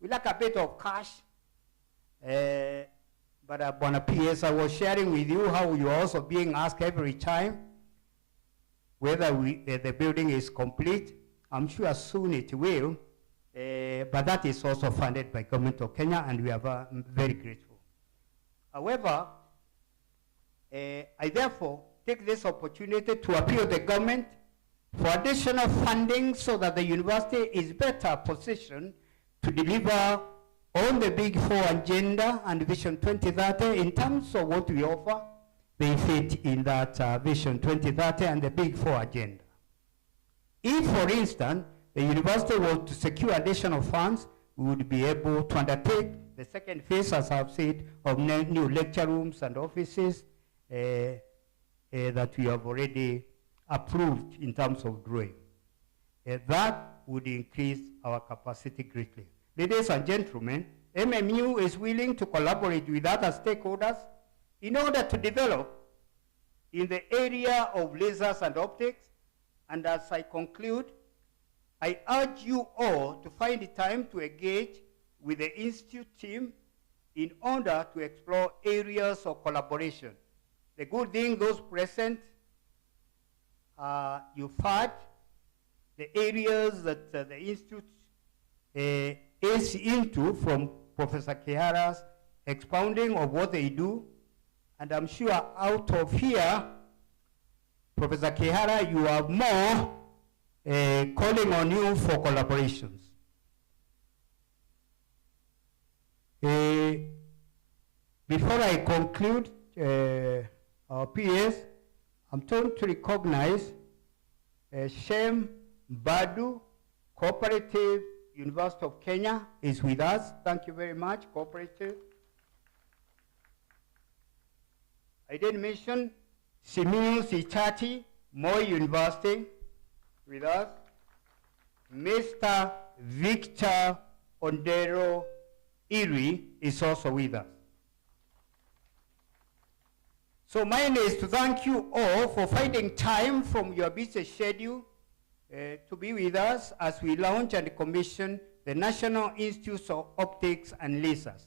We lack a bit of cash. But Bona PS, I was sharing with you how you are also being asked every time whether the building is complete. I'm sure soon it will. but that is also funded by Government of Kenya, and we are very grateful. However, I therefore take this opportunity to appeal to the government for additional funding so that the university is better positioned to deliver on the Big Four agenda and Vision 2030 in terms of what we offer. They fit in that Vision 2030 and the Big Four agenda. If, for instance, the university was to secure additional funds, we would be able to undertake the second phase, as I've said, of new lecture rooms and offices that we have already approved in terms of drawing. That would increase our capacity greatly. Ladies and gentlemen, MMU is willing to collaborate with other stakeholders in order to develop in the area of lasers and optics. And as I conclude, I urge you all to find the time to engage with the Institute team in order to explore areas of collaboration. The good thing, those present, you've heard the areas that the Institute is into from Professor Kihara's expounding of what they do. And I'm sure out of here, Professor Kihara, you have more calling on you for collaborations. Before I conclude our PS, I'm told to recognize Shem Badu, Cooperative University of Kenya is with us. Thank you very much, Cooperative. I didn't mention Simiyu Sichati, Moi University, with us. Mr. Victor Ondero Iri is also with us. So mine is to thank you all for finding time from your busy schedule to be with us as we launch and commission the National Institute of Optics and Lasers.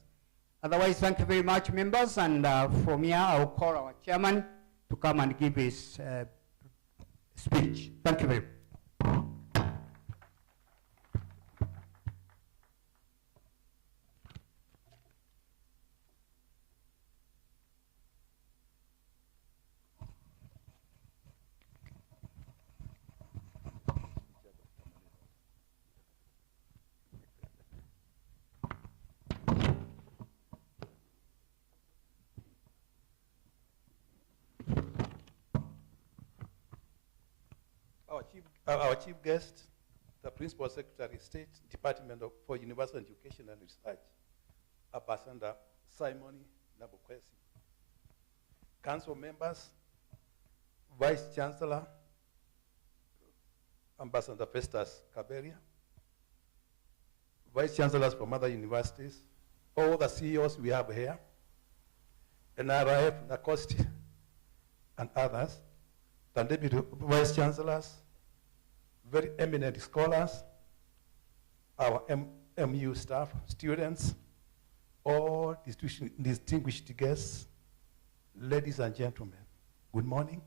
Otherwise, thank you very much, members, and from here I'll call our chairman to come and give his speech. Thank you very much. Our chief guest, the Principal Secretary, State Department for Universal Education and Research, Ambassador Simon Nabukwesi. Council members, Vice Chancellor, Ambassador Festus Kaberia, Vice Chancellors from other universities, all the CEOs we have here, NRF, NACOST, and others, the Deputy Vice Chancellors, very eminent scholars, our MU staff, students, all distinguished guests, ladies and gentlemen, good morning.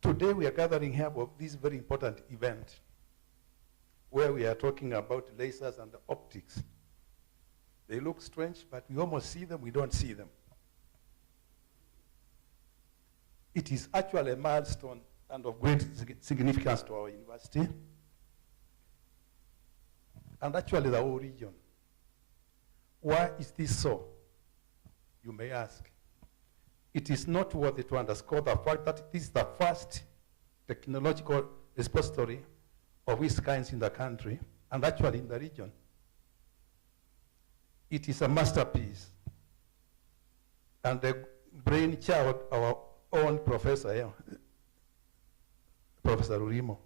Today we are gathering here for this very important event where we are talking about lasers and optics. They look strange, but we almost see them, we don't see them. It is actually a milestone and of great significance to our university, and actually the whole region. Why is this so? You may ask. It is noteworthy to underscore the fact that this is the first technological repository of its kind in the country, and actually in the region. It is a masterpiece, and the brainchild of our own professor here, Professor Urimo.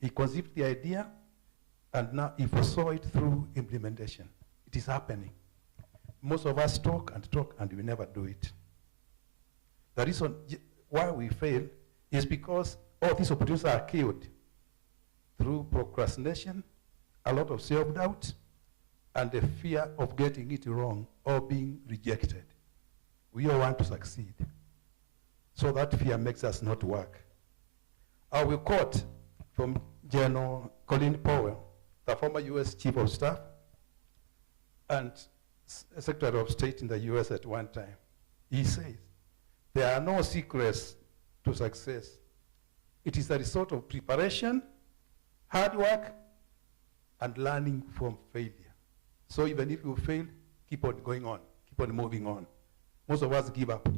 He conceived the idea, and now he foresaw it through implementation. It is happening. Most of us talk, and we never do it. The reason why we fail is because all these opportunities are killed through procrastination, a lot of self-doubt, and the fear of getting it wrong or being rejected. We all want to succeed. So that fear makes us not work. I will quote from General Colin Powell, the former U.S. Chief of Staff and Secretary of State in the U.S. at one time. He says, there are no secrets to success. It is a result of preparation, hard work, and learning from failure. So even if you fail, keep on going on, keep on moving on. Most of us give up.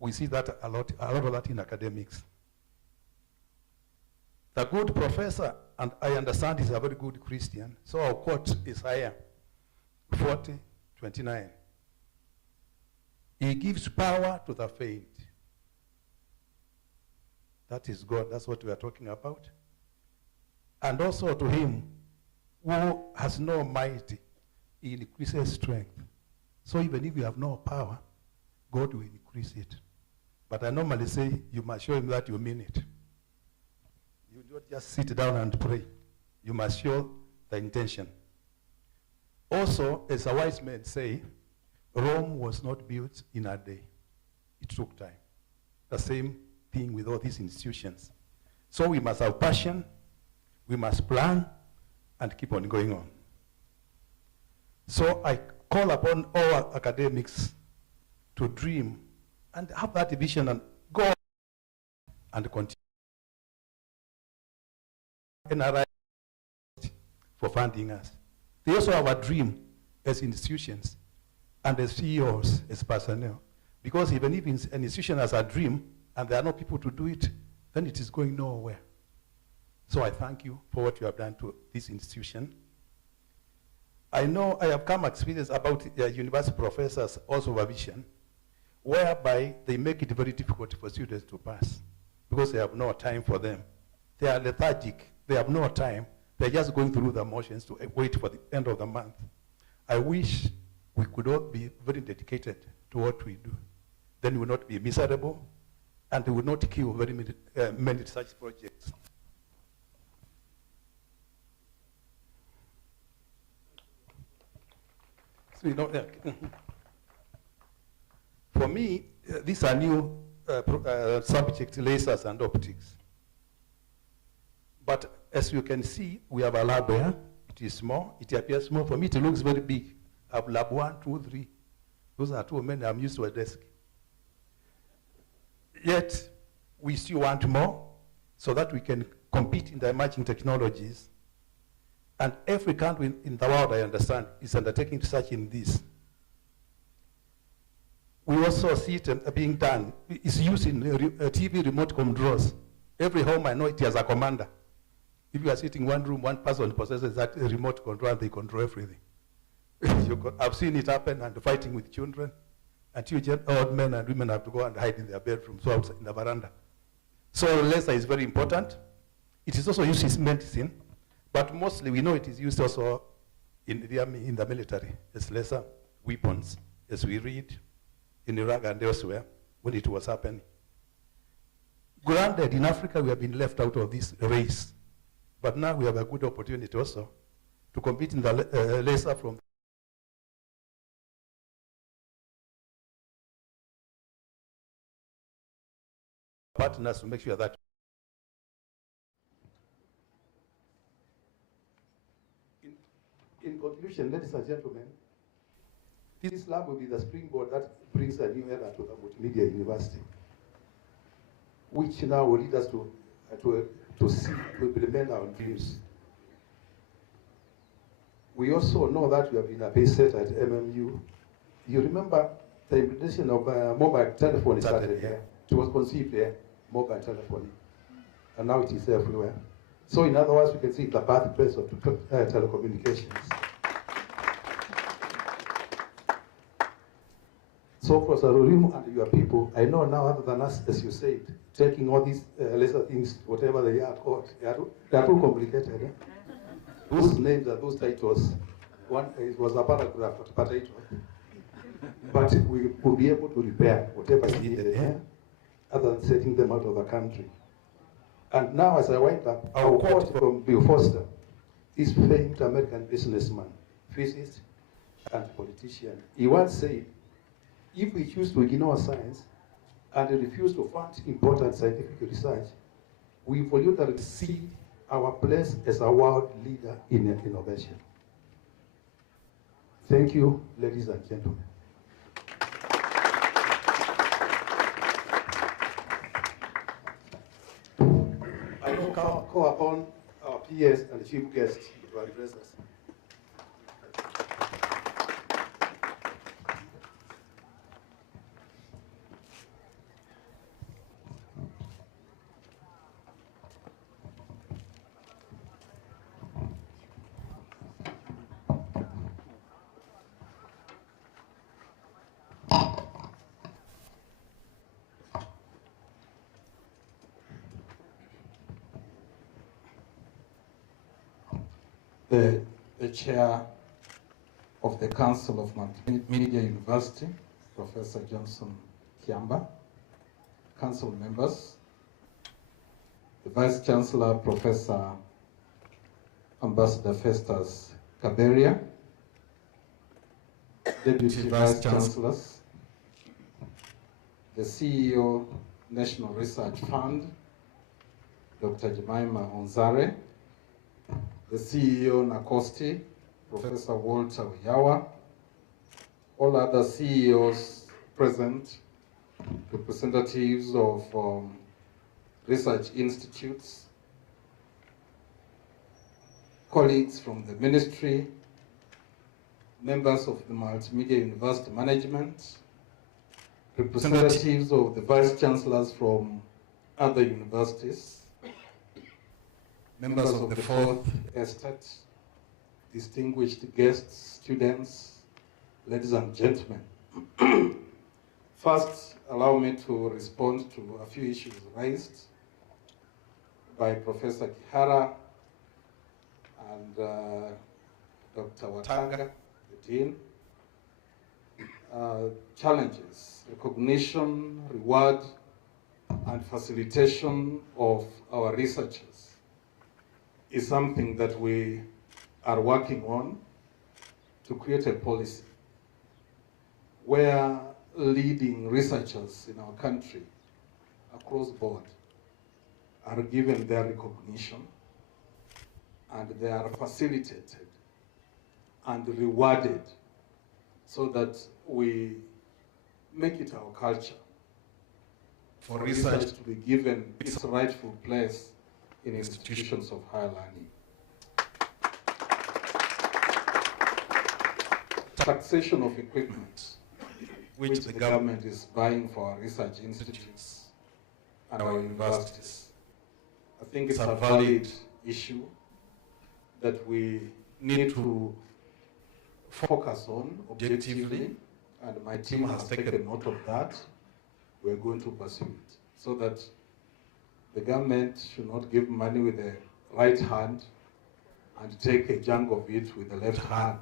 We see that a lot of that in academics. The good professor, and I understand he's a very good Christian, so our quote is Isaiah 40:29. He gives power to the faint. That is God, that's what we are talking about. And also to him who has no might, he increases strength. So even if you have no power, God will increase it. But I normally say you must show him that you mean it. You don't just sit down and pray. You must show the intention. Also, as a wise man say, Rome was not built in a day. It took time. The same thing with all these institutions. So we must have passion, we must plan, and keep on going on. So I call upon all academics to dream and have that vision and go and continue. NRI for funding us. They also have a dream as institutions and as CEOs, as personnel. Because even if an institution has a dream and there are no people to do it, then it is going nowhere. So I thank you for what you have done to this institution. I know I have come experience about university professors also have a vision, whereby they make it very difficult for students to pass because they have no time for them. They are lethargic. They have no time. They're just going through the motions to wait for the end of the month. I wish we could all be very dedicated to what we do. Then we will not be miserable, and we will not kill very many such projects. So, you know, for me, these are new subjects, lasers and optics. But as you can see, we have a lab here. It is small. It appears small. For me, it looks very big. I have lab 1, 2, 3. Those are too many. I'm used to a desk. Yet, we still want more so that we can compete in the emerging technologies. And every country in the world, I understand, is undertaking research in this. We also see it being done. It's used in TV remote controls. Every home, I know it has a commander. If you are sitting in one room, one person possesses that remote control and they control everything. I've seen it happen and fighting with children. Until old men and women have to go and hide in their bedroom, so outside in the veranda. So laser is very important. It is also used in medicine, but mostly we know it is used also in the military as laser weapons, as we read in Iraq and elsewhere when it was happening. Granted, in Africa we have been left out of this race, but now we have a good opportunity also to compete in the laser from partners to make sure that in conclusion, ladies and gentlemen, this lab will be the springboard that brings a new era to the Multimedia University, which now will lead us to implement our dreams. We also know that we have been a base set at MMU. You remember the implementation of mobile telephone started here. It was conceived here, mobile telephony, and now it is everywhere. So in other words, we can see the birthplace of telecommunications. So for Sarurimu and your people, I know now other than us, as you said, taking all these lesser things, whatever they are called, they are too complicated. Eh? Those names are those titles. One, it was a paragraph, a title. But we will be able to repair whatever is needed here, other than setting them out of the country. And now, as I wind up, our quote from Bill Foster, this famed American businessman, physicist, and politician. He once said, if we choose to ignore science and refuse to fund important scientific research, we voluntarily see our place as a world leader in innovation. Thank you, ladies and gentlemen. I now call upon our peers and chief guests to address us. The chair of the Council of Multimedia University, Professor Johnson Kiamba, council members, the Vice Chancellor, Professor Ambassador Festus Kaberia, Deputy Vice Chancellors, the CEO, National Research Fund, Dr. Jemima Onzare, the CEO, NACOSTI, Professor Walter Uyawa, all other CEOs present, representatives of research institutes, colleagues from the ministry, members of the Multimedia University Management, representatives of the Vice Chancellors from other universities, members of the Fourth Estate, distinguished guests, students, ladies and gentlemen. First, allow me to respond to a few issues raised by Professor Kihara and Dr. Watanga, the Dean. Challenges, recognition, reward, and facilitation of our researchers is something that we are working on to create a policy where leading researchers in our country across board are given their recognition and they are facilitated and rewarded so that we make it our culture for research to be given its rightful place in institutions of higher learning. Taxation of equipment, which the government is buying for our research institutes and our universities. I think it's a valid issue that we need to focus on objectively, and my team has taken note of that. We're going to pursue it so that the government should not give money with the right hand and take a chunk of it with the left hand.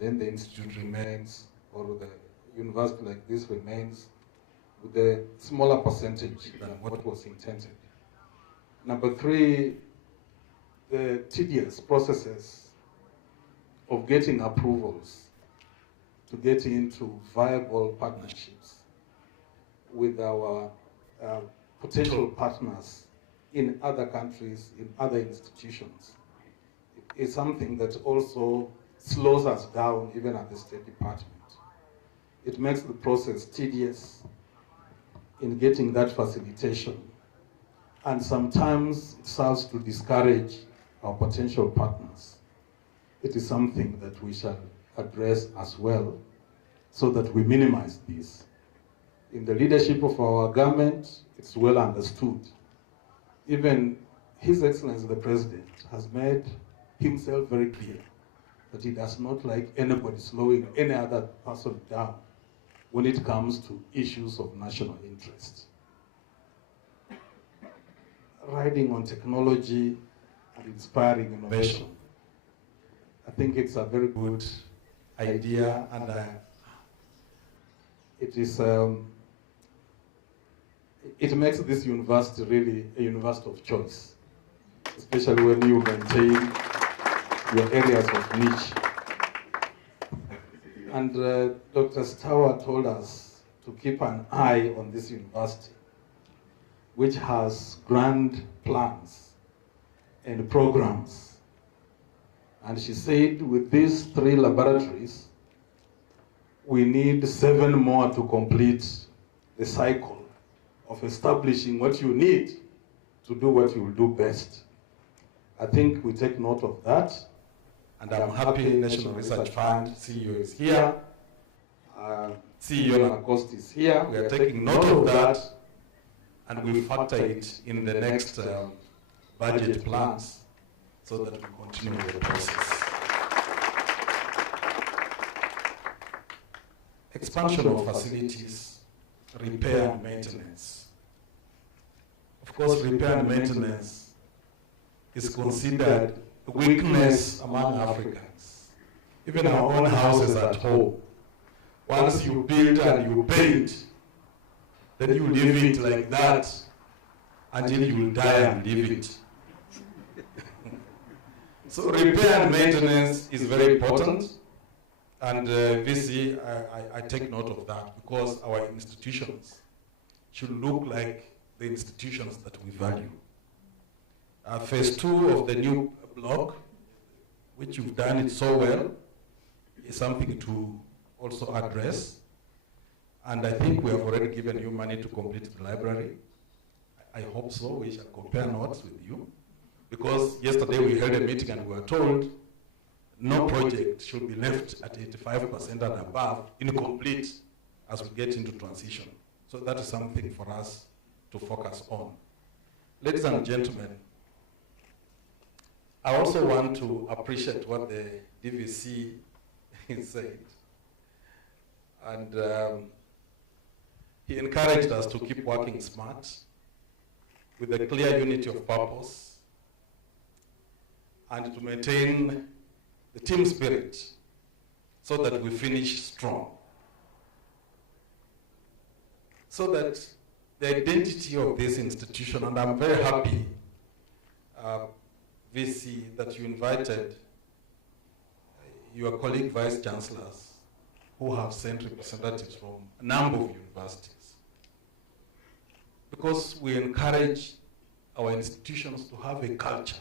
Then the institute remains, or the university like this remains, with a smaller percentage than what was intended. Number three, the tedious processes of getting approvals to get into viable partnerships with our potential partners in other countries, in other institutions, is something that also slows us down even at the State Department. It makes the process tedious in getting that facilitation, and sometimes it serves to discourage our potential partners. It is something that we shall address as well so that we minimize this. In the leadership of our government, it's well understood. Even His Excellency the President has made himself very clear that he does not like anybody slowing any other person down when it comes to issues of national interest. Riding on technology and inspiring innovation, I think it's a very good idea, and it makes this university really a university of choice, especially when you maintain your areas of niche. And Dr. Stour told us to keep an eye on this university. which has grand plans and programs. And she said, with these 3 laboratories, we need 7 more to complete the cycle of establishing what you need to do what you will do best. I think we take note of that, and I'm happy National Research Fund CEO is here, CEO Lacoste is here. We are taking note of that, and we factor it in the next budget plans so that we continue with the process. Expansion of facilities, repair and maintenance. Of course, repair and maintenance is considered a weakness among Africans. Even our own houses at home. Once you build and you paint, then you leave it like that until you die and leave it. So repair and maintenance is very important, and VC, I take note of that, because our institutions should look like the institutions that we value. Phase 2 of the new block, which you've done it so well, is something to also address. And I think we have already given you money to complete the library. I hope so. We shall compare notes with you. Because yesterday we held a meeting and we were told no project should be left at 85% and above incomplete as we get into transition. So that is something for us to focus on. Ladies and gentlemen, I also want to appreciate what the DVC said. And he encouraged us to keep working smart with a clear unity of purpose and to maintain the team spirit so that we finish strong. So that the identity of this institution, and I'm very happy, VC, that you invited your colleague vice chancellors who have sent representatives from a number of universities. Because we encourage our institutions to have a culture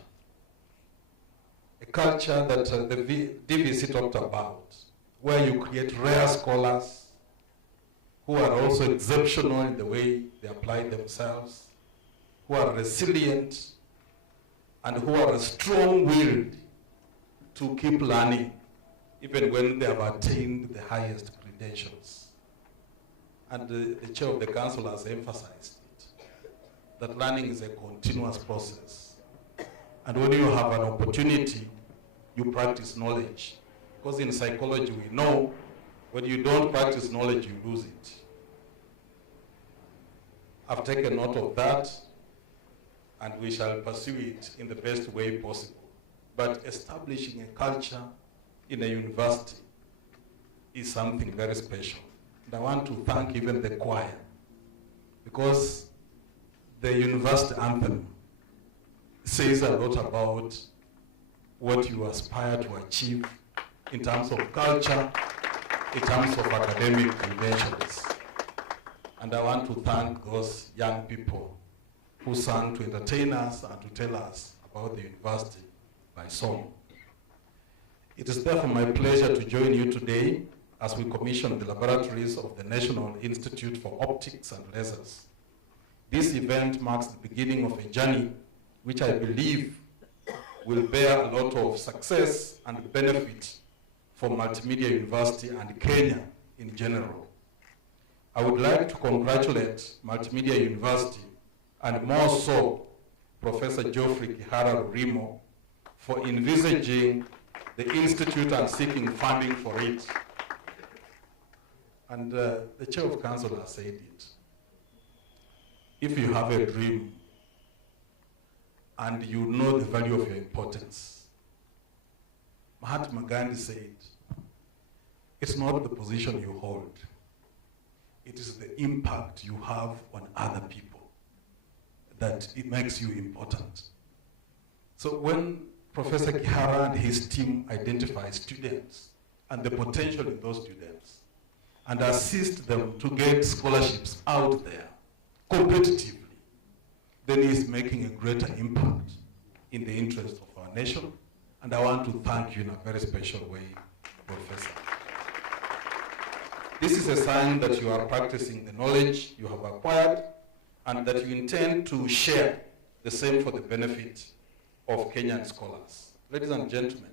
that the DVC talked about, where you create rare scholars who are also exceptional in the way they apply themselves, who are resilient, and who are strong-willed to keep learning, even when they have attained the highest credentials. And the chair of the council has emphasized it, that learning is a continuous process. And when you have an opportunity, you practice knowledge. Because in psychology, we know when you don't practice knowledge, you lose it. I've taken note of that, and we shall pursue it in the best way possible. But establishing a culture in a university is something very special. And I want to thank even the choir, because the university anthem says a lot about what you aspire to achieve in terms of culture, in terms of academic credentials. And I want to thank those young people who sang to entertain us and to tell us about the university by song. It is therefore my pleasure to join you today as we commission the laboratories of the National Institute for Optics and Lasers. This event marks the beginning of a journey which I believe will bear a lot of success and benefit for Multimedia University and Kenya in general. I would like to congratulate Multimedia University, and more so Professor Geoffrey Kihara Rimo, for envisaging the institute and seeking funding for it. And the chair of council has said it. If you have a dream and you know the value of your importance, Mahatma Gandhi said, it's not the position you hold, it is the impact you have on other people that it makes you important. So when Professor Kihara and his team identify students and the potential in those students and assist them to get scholarships out there competitively, then he is making a greater impact in the interest of our nation. And I want to thank you in a very special way, Professor. This is a sign that you are practicing the knowledge you have acquired and that you intend to share the same for the benefit of Kenyan scholars. Ladies and gentlemen,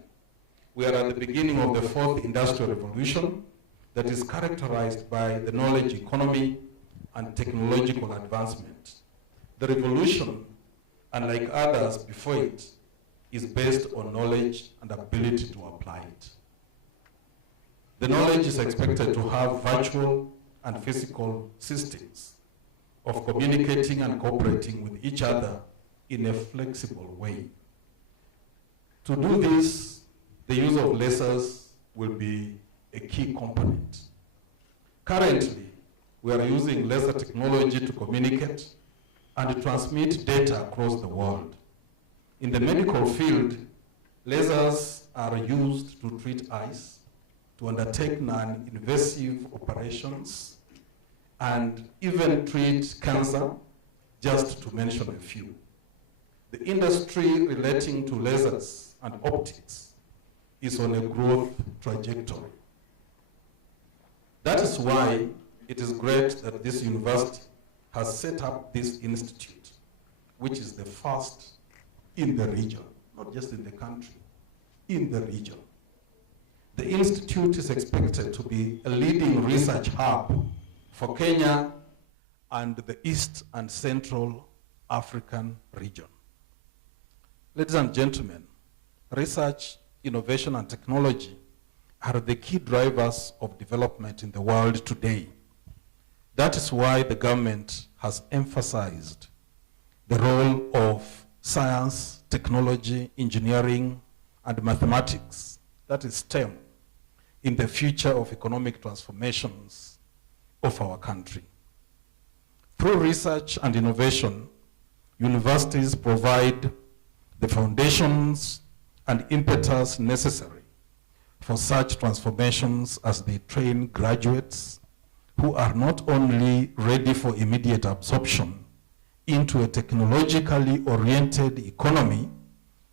we are at the beginning of the fourth industrial revolution that is characterized by the knowledge economy and technological advancement. The revolution, unlike others before it, is based on knowledge and ability to apply it. The knowledge is expected to have virtual and physical systems of communicating and cooperating with each other in a flexible way. To do this, the use of lasers will be a key component. Currently, we are using laser technology to communicate and transmit data across the world. In the medical field, lasers are used to treat eyes, to undertake non-invasive operations, and even treat cancer, just to mention a few. The industry relating to lasers and optics is on a growth trajectory. That is why it is great that this university has set up this institute, which is the first in the region, not just in the country, in the region. The institute is expected to be a leading research hub for Kenya and the East and Central African region. Ladies and gentlemen, research, innovation, and technology are the key drivers of development in the world today. That is why the government has emphasized the role of science, technology, engineering, and mathematics, that is STEM, in the future of economic transformations of our country. Through research and innovation, universities provide the foundations and impetus necessary for such transformations as they train graduates who are not only ready for immediate absorption into a technologically oriented economy,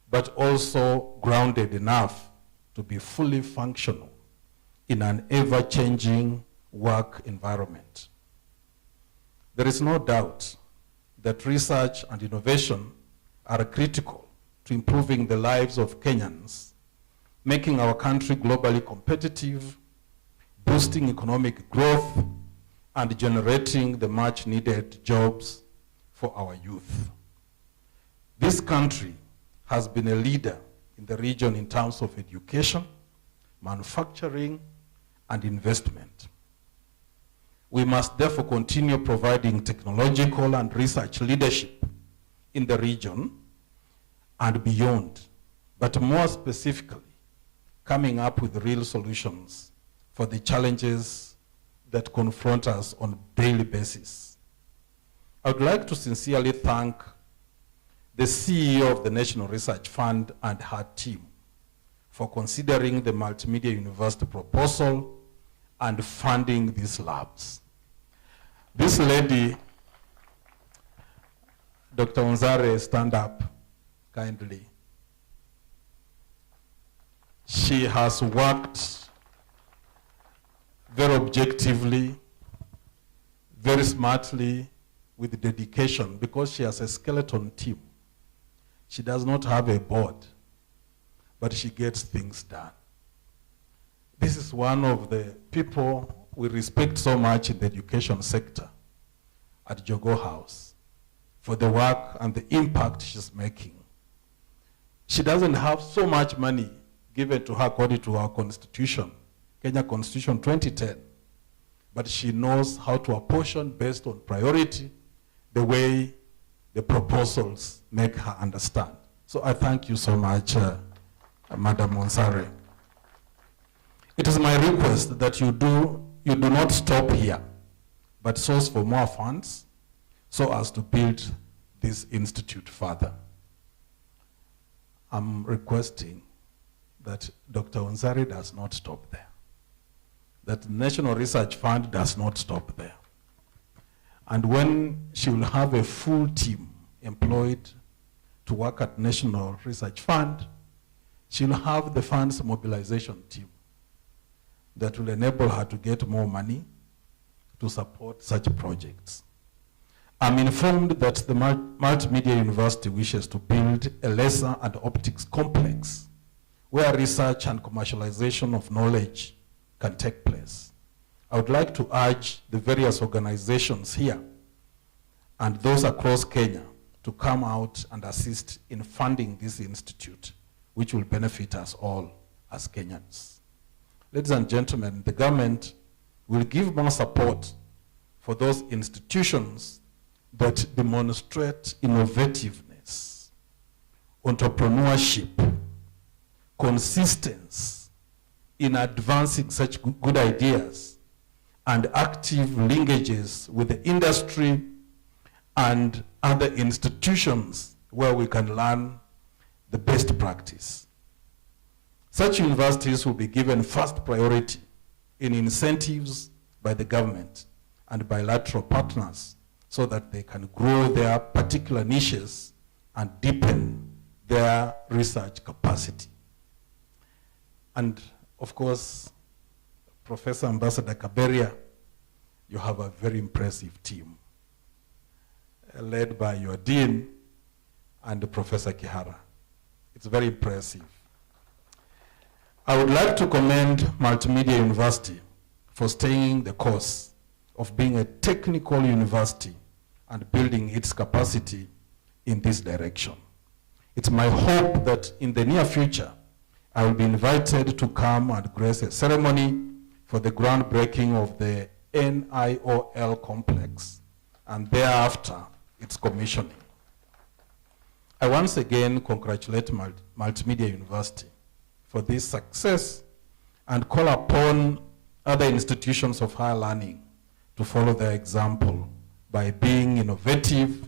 but also grounded enough to be fully functional in an ever-changing work environment. There is no doubt that research and innovation are critical to improving the lives of Kenyans, making our country globally competitive, boosting economic growth, and generating the much-needed jobs for our youth. This country has been a leader in the region in terms of education, manufacturing, and investment. We must therefore continue providing technological and research leadership in the region and beyond, but more specifically, coming up with real solutions for the challenges that confront us on a daily basis. I would like to sincerely thank the CEO of the National Research Fund and her team for considering the Multimedia University proposal and funding these labs. This lady, Dr. Onzare, stand up kindly. She has worked very objectively, very smartly, with dedication, because she has a skeleton team. She does not have a board, but she gets things done. This is one of the people we respect so much in the education sector at Jogo House for the work and the impact she's making. She doesn't have so much money given to her according to our constitution, Kenya Constitution 2010, but she knows how to apportion based on priority the way the proposals make her understand. So I thank you so much, Madam Monsare. It is my request that you do not stop here, but source for more funds so as to build this institute further. I'm requesting that Dr. Onzare does not stop there, that the National Research Fund does not stop there. And when she will have a full team employed to work at National Research Fund, she'll have the fund's mobilization team that will enable her to get more money to support such projects. I'm informed that the Multimedia University wishes to build a laser and optics complex where research and commercialization of knowledge can take place. I would like to urge the various organizations here and those across Kenya to come out and assist in funding this institute, which will benefit us all as Kenyans. Ladies and gentlemen, the government will give more support for those institutions that demonstrate innovativeness, entrepreneurship, consistency in advancing such good ideas, and active linkages with the industry and other institutions where we can learn the best practice. Such universities will be given first priority in incentives by the government and bilateral partners so that they can grow their particular niches and deepen their research capacity. And of course, Professor Ambassador Kaberia, you have a very impressive team, led by your dean and Professor Kihara. It's very impressive. I would like to commend Multimedia University for staying the course of being a technical university and building its capacity in this direction. It's my hope that in the near future, I will be invited to come and grace a ceremony for the groundbreaking of the NIOL complex, and thereafter, its commissioning. I once again congratulate Multimedia University for this success and call upon other institutions of higher learning to follow their example by being innovative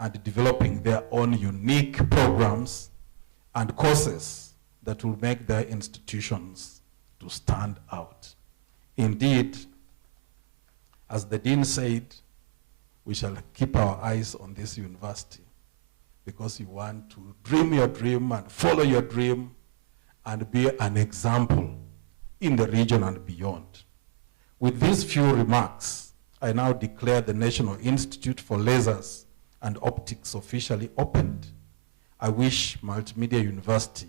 and developing their own unique programs and courses that will make their institutions to stand out. Indeed, as the dean said, we shall keep our eyes on this university because you want to dream your dream and follow your dream and be an example in the region and beyond. With these few remarks, I now declare the National Institute for Lasers and Optics officially opened. I wish Multimedia University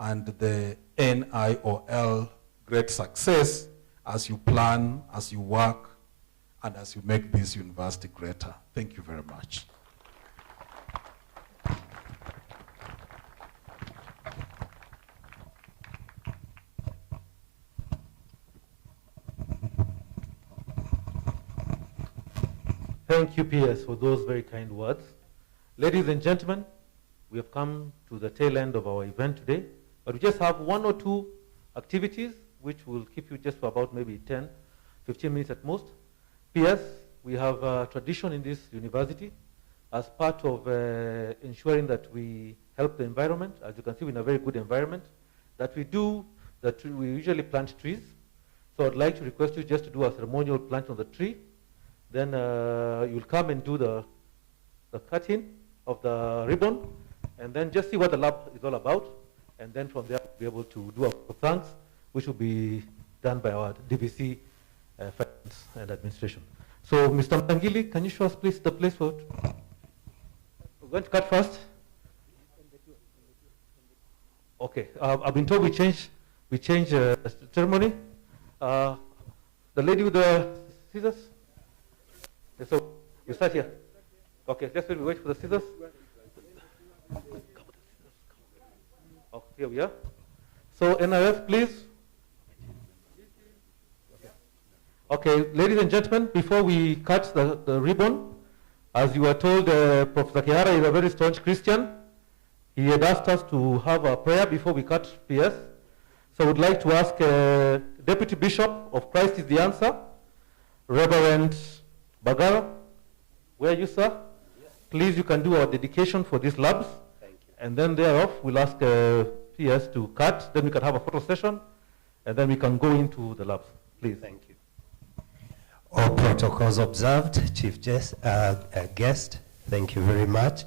and the NIOL great success as you plan, as you work, and as you make this university greater. Thank you very much. Thank you, PS, for those very kind words. Ladies and gentlemen, we have come to the tail end of our event today, but we just have one or two activities which will keep you just for about maybe 10, 15 minutes at most. PS, we have a tradition in this university as part of ensuring that we help the environment. As you can see, we're in a very good environment. We usually plant trees. So I'd like to request you just to do a ceremonial plant on the tree. Then you'll come and do the cutting of the ribbon, and then just see what the lab is all about. And then from there, we'll be able to do a thanks, which will be done by our DVC finance and administration. So, Mr. Mtangili, can you show us, please, the place for it? We're going to cut first. Okay, I've been told we change ceremony. The lady with the scissors. Okay, so you start here. Okay, just wait for the scissors. Oh, here we are. So NIF, please. Okay, ladies and gentlemen, before we cut the ribbon, as you were told, Professor Kihara is a very staunch Christian. He had asked us to have a prayer before we cut PS. So I would like to ask Deputy Bishop of Christ is the Answer, Reverend Bagara, where are you, sir? Yes. Please, you can do our dedication for these labs. Thank you. And then thereof, we'll ask PS to cut, then we can have a photo session, and then we can go into the labs. Please. Thank you. All protocols observed, Chief Guest. Thank you very much.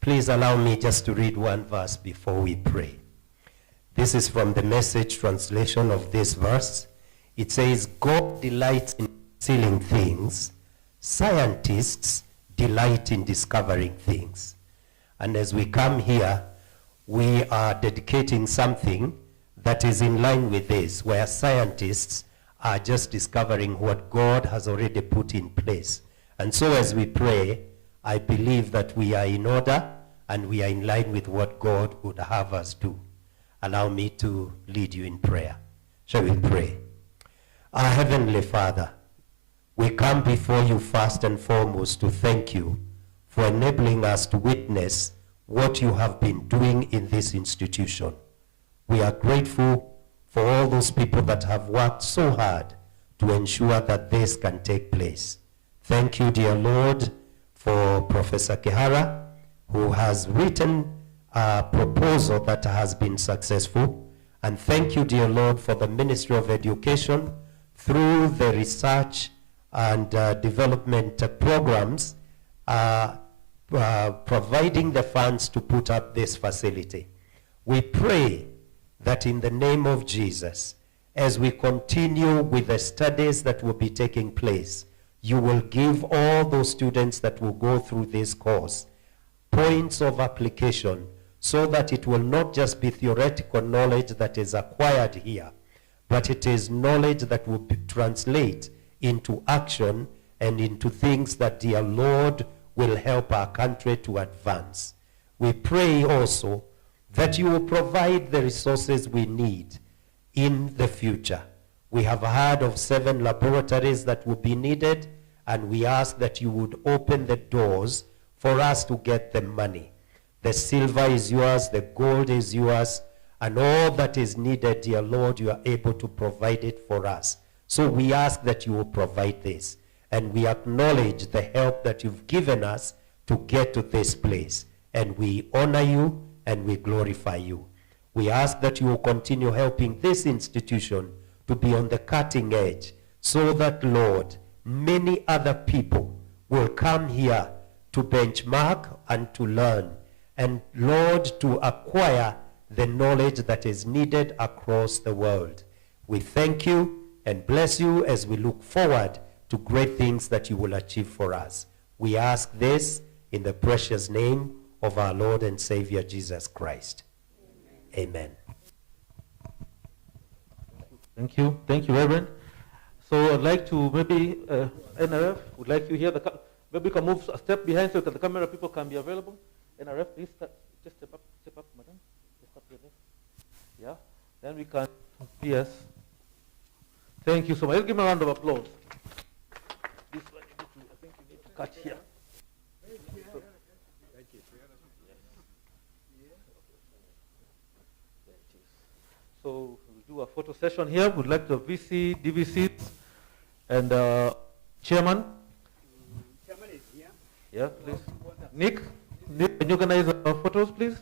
Please allow me just to read one verse before we pray. This is from the Message translation of this verse. It says, God delights in concealing things. Scientists delight in discovering things. And as we come here, we are dedicating something that is in line with this, where scientists are just discovering what God has already put in place. And so as we pray, I believe that we are in order and we are in line with what God would have us do. Allow me to lead you in prayer. Shall we pray? Our Heavenly Father, we come before you first and foremost to thank you for enabling us to witness what you have been doing in this institution. We are grateful for all those people that have worked so hard to ensure that this can take place. Thank you, dear Lord, for Professor Kihara, who has written a proposal that has been successful. And thank you, dear Lord, for the Ministry of Education through the research and development programs providing the funds to put up this facility. We pray that in the name of Jesus, as we continue with the studies that will be taking place, you will give all those students that will go through this course points of application so that it will not just be theoretical knowledge that is acquired here, but it is knowledge that will translate into action and into things that, dear Lord, will help our country to advance. We pray also that you will provide the resources we need in the future. We have heard of 7 laboratories that will be needed, and we ask that you would open the doors for us to get the money. The silver is yours, the gold is yours, and all that is needed, dear Lord, you are able to provide it for us. So we ask that you will provide this, and we acknowledge the help that you've given us to get to this place, and we honor you and we glorify you. We ask that you will continue helping this institution to be on the cutting edge so that, Lord, many other people will come here to benchmark and to learn, and, Lord, to acquire the knowledge that is needed across the world. We thank you and bless you as we look forward to great things that you will achieve for us. We ask this in the precious name of our Lord and Savior Jesus Christ. Amen. Thank you. Thank you, Reverend. So I'd like to maybe, NRF, would like you here. Maybe you can move a step behind so that the camera people can be available. NRF, please just step up, madam. Just up there. Yeah. Then we can, yes. Thank you so much. Let's give him a round of applause. This one, I think you need to cut here. Thank you. So we'll do a photo session here. We'd like the VC, DVC, and chairman. Chairman is here. Yeah, please. Nick, can you organize our photos, please?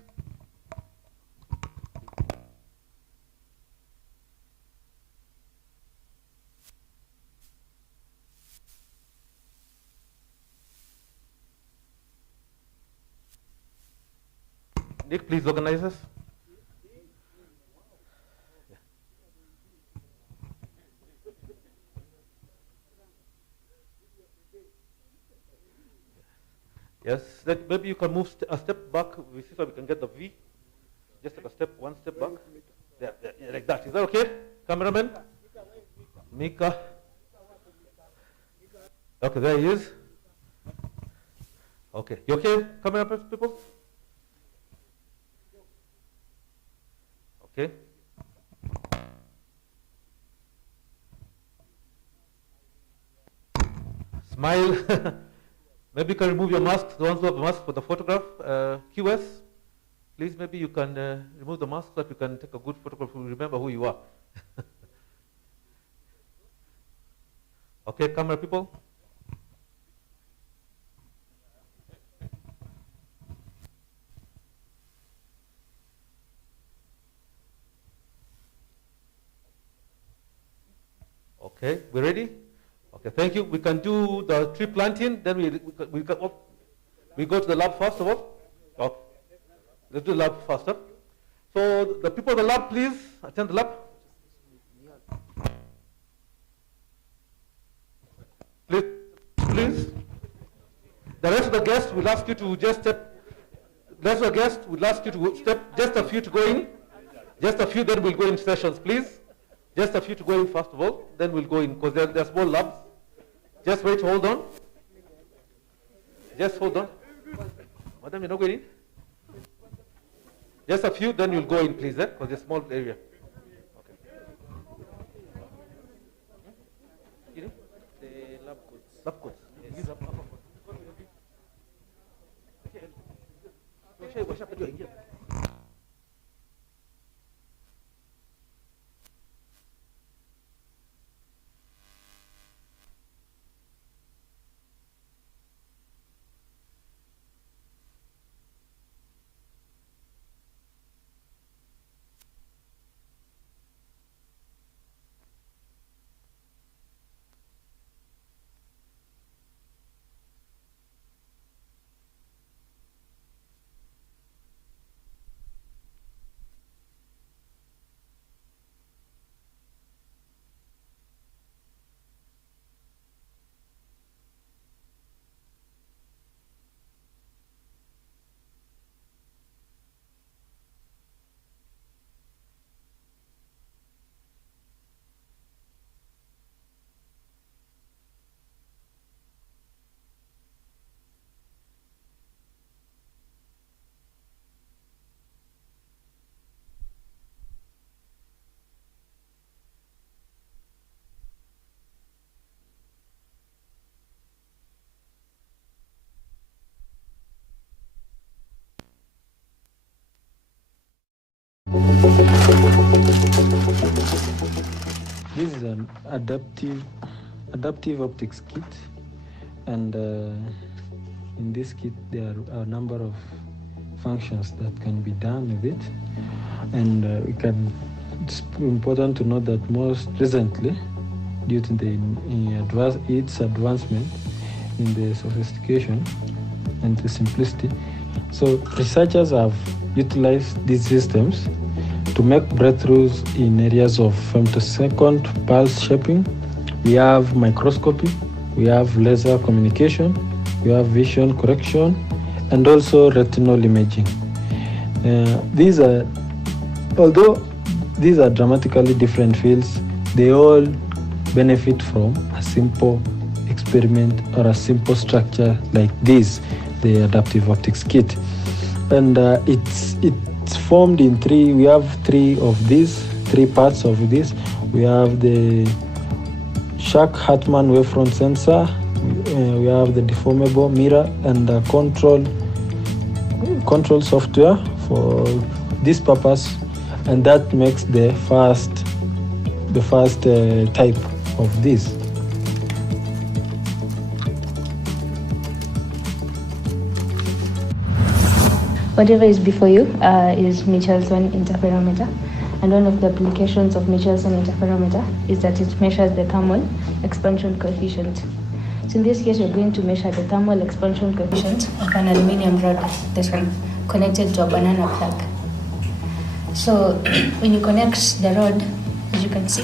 Nick, please organize us. Yes, maybe you can move a step back. We see so we can get the V. Just take a step, one step back. There, like that. Is that okay, cameraman? Mika. Okay, there he is. Okay, you okay, camera people? Okay. Smile. Maybe you can remove your mask, the ones who have the mask for the photograph. QS, please, maybe you can remove the mask so that you can take a good photograph to remember who you are. Okay, camera people. Okay, we ready? Okay, thank you. We can do the tree planting, then we can We go to the lab first of all? Okay. Let's do the lab faster. So the people in the lab, please attend the lab. Please. The rest of the guests will ask you to just step. The rest of the guests will ask you to step, just a few to go in. Just a few, then we'll go in sessions, please. Just a few to go in first of all, then we'll go in, because they're small labs. Just wait, hold on. Just hold on. Madam, you're not going in? Just a few, then you'll go in, please, because it's a small area. Okay. The lab coats. Lab coats. Yes. This is an adaptive optics kit, and in this kit there are a number of functions that can be done with it, and it's important to note that most recently, due to its advancement in the sophistication and the simplicity, so researchers have utilized these systems to make breakthroughs in areas of femtosecond pulse shaping. We have microscopy, we have laser communication, we have vision correction, and also retinal imaging. Although these are dramatically different fields, they all benefit from a simple experiment or a simple structure like this, the adaptive optics kit. And it's formed in three. We have three parts of this. We have the Shack-Hartman wavefront sensor, we have the deformable mirror, and the control software for this purpose, and that makes the first type of this. Whatever is before you is Michelson interferometer, and one of the applications of Michelson interferometer is that it measures the thermal expansion coefficient. So in this case, we're going to measure the thermal expansion coefficient of an aluminium rod that's connected to a banana plug. So when you connect the rod, as you can see,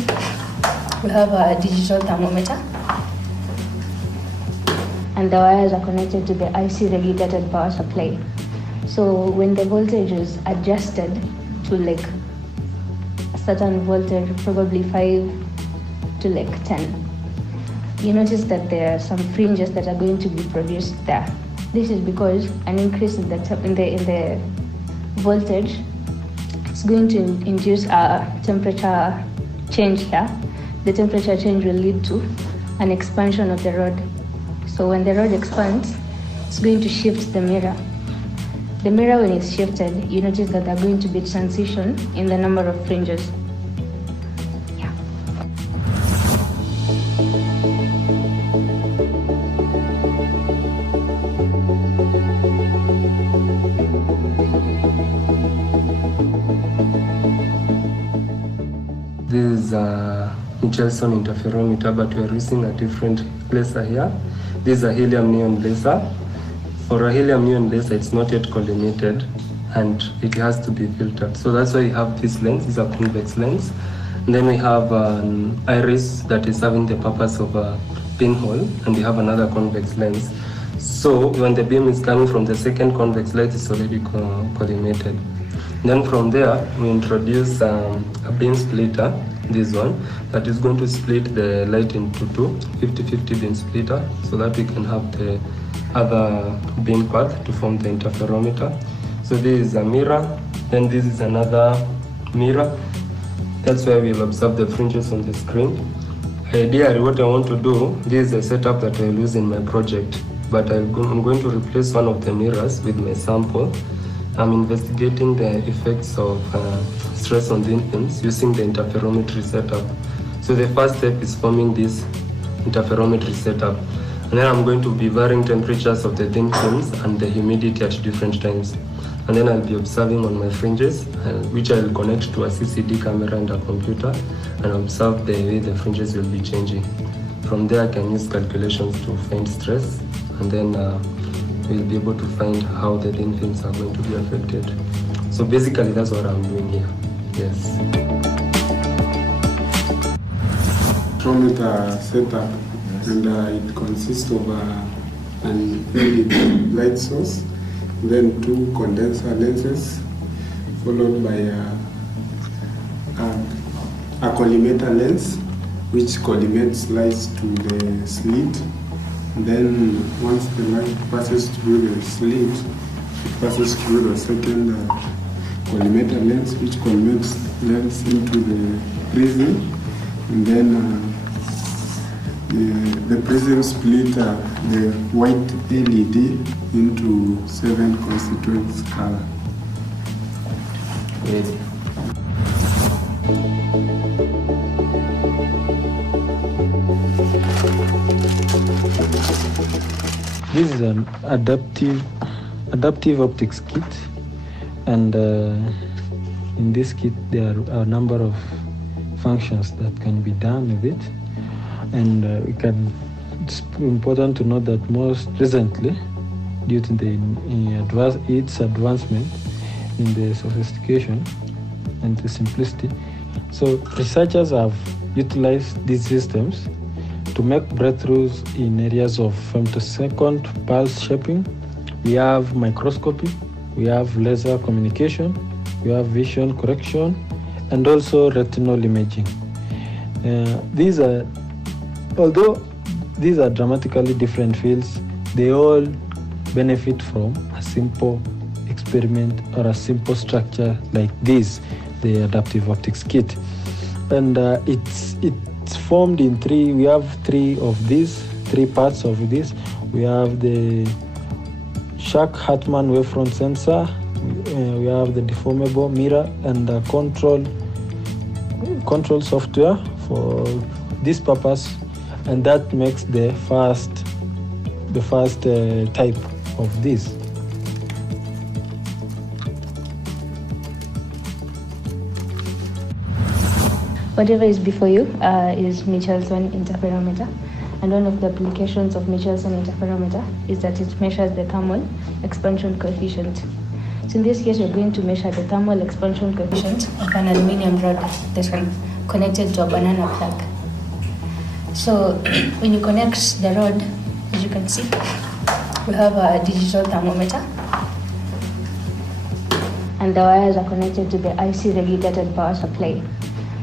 we have a digital thermometer, and the wires are connected to the IC regulated power supply. So when the voltage is adjusted to like a certain voltage, probably 5 to like 10, you notice that there are some fringes that are going to be produced there. This is because an increase in the voltage is going to induce a temperature change here. The temperature change will lead to an expansion of the rod. So when the rod expands, it's going to shift the mirror. The mirror, when it's shifted, you notice that there are going to be transition in the number of fringes. Yeah. This is a Michelson interferometer, but we are using a different laser here. This is a helium neon laser. For a helium neon laser, it's not yet collimated and it has to be filtered. So that's why we have this lens. It's a convex lens. And then we have an iris that is serving the purpose of a pinhole, and we have another convex lens. So when the beam is coming from the second convex lens, it's already collimated. Then from there, we introduce a beam splitter, this one, that is going to split the light into two, 50-50 beam splitter, so that we can have the other beam path to form the interferometer. So this is a mirror, then this is another mirror. That's where we'll observe the fringes on the screen. Ideally, what I want to do, this is a setup that I'll use in my project, but I'm going to replace one of the mirrors with my sample. I'm investigating the effects of stress on thin films using the interferometry setup. So the first step is forming this interferometry setup. And then I'm going to be varying temperatures of the thin films and the humidity at different times. And then I'll be observing on my fringes, which I'll connect to a CCD camera and a computer, and observe the way the fringes will be changing. From there, I can use calculations to find stress, and then we'll be able to find how the thin films are going to be affected. So basically, that's what I'm doing here. Yes. Spectrometer setup, and it consists of an LED light source, then 2 condenser lenses, followed by a collimator lens, which collimates light to the slit. Then once the light passes through the slit, it passes through the second collimator lens, which collimates lens into the prism. And then the prism split the white LED into 7 constituents color. Yes. This is an adaptive optics kit, and in this kit there are a number of functions that can be done with it, and it's important to note that most recently, due to its advancement in the sophistication and the simplicity, so researchers have utilized these systems to make breakthroughs in areas of femtosecond pulse shaping. We have microscopy, we have laser communication, we have vision correction, and also retinal imaging. Although these are dramatically different fields, they all benefit from a simple experiment or a simple structure like this, the adaptive optics kit. And it's formed in 3. We have 3 parts of this. We have the Shark-Hartman wavefront sensor, we have the deformable mirror, and the control software for this purpose, and that makes the first type of this. Whatever is before you is Michelson interferometer, and one of the applications of Michelson interferometer is that it measures the thermal expansion coefficient. So in this case, we're going to measure the thermal expansion coefficient of an aluminum rod that's connected to a banana plug. So when you connect the rod, as you can see, we have a digital thermometer, and the wires are connected to the IC regulated power supply.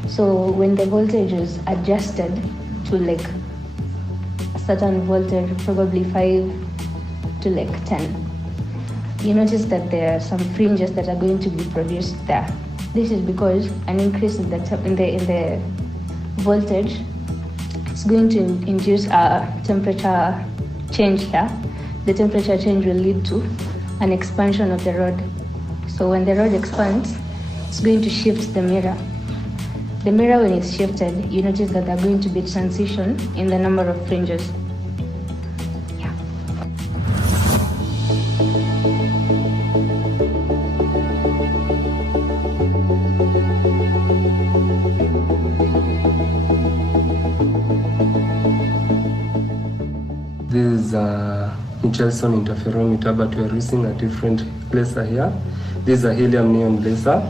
So when the voltage is adjusted to like a certain voltage, probably 5 to like 10, you notice that there are some fringes that are going to be produced there. This is because an increase in the voltage is going to induce a temperature change here. The temperature change will lead to an expansion of the rod. So when the rod expands, it's going to shift the mirror. The mirror, when it's shifted, you notice that there's going to be transition in the number of fringes. Yeah. This is Michelson interferometer, but we are using a different laser here. This is a helium neon laser.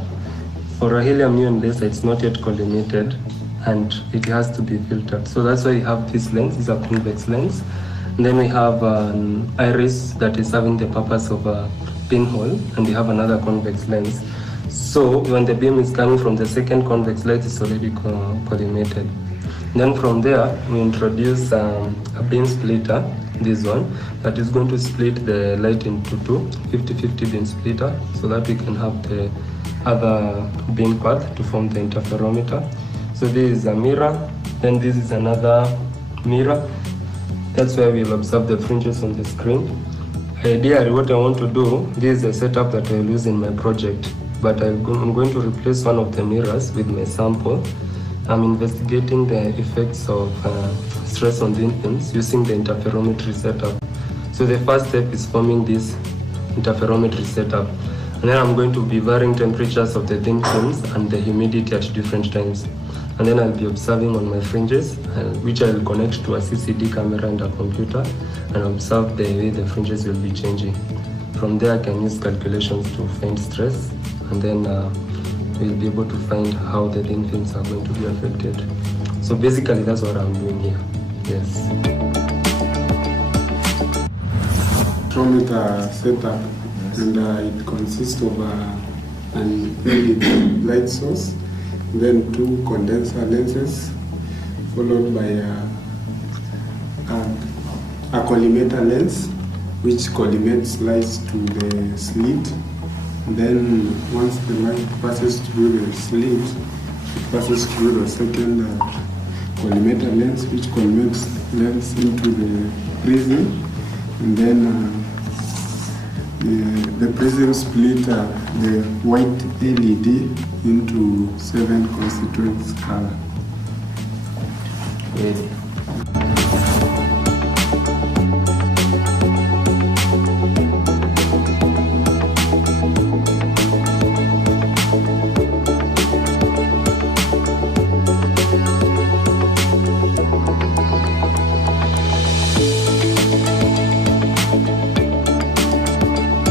For a helium neon laser, it's not yet collimated and it has to be filtered. So that's why we have this lens. This is a convex lens. And then we have an iris that is having the purpose of a pinhole, and we have another convex lens. So when the beam is coming from the second convex lens, it's already collimated. Then from there, we introduce a beam splitter, this one, that is going to split the light into two, 50-50 beam splitter, so that we can have the other beam path to form the interferometer. So this is a mirror, then this is another mirror. That's why we'll observe the fringes on the screen. Ideally, what I want to do, this is a setup that I'll use in my project, but I'm going to replace one of the mirrors with my sample. I'm investigating the effects of stress on the infants using the interferometry setup. So the first step is forming this interferometry setup. And then I'm going to be varying temperatures of the thin films and the humidity at different times. And then I'll be observing on my fringes, which I'll connect to a CCD camera and a computer, and observe the way the fringes will be changing. From there, I can use calculations to find stress, and then we'll be able to find how the thin films are going to be affected. So basically, that's what I'm doing here. Yes. Spectrometer setup, and it consists of an LED light source, then 2 condenser lenses, followed by a collimator lens, which collimates light to the slit. Then once the light passes through the slit, it passes through the second collimator lens, which collimates lens into the prism, and then the prism split the white LED into 7 constituents color. Ready.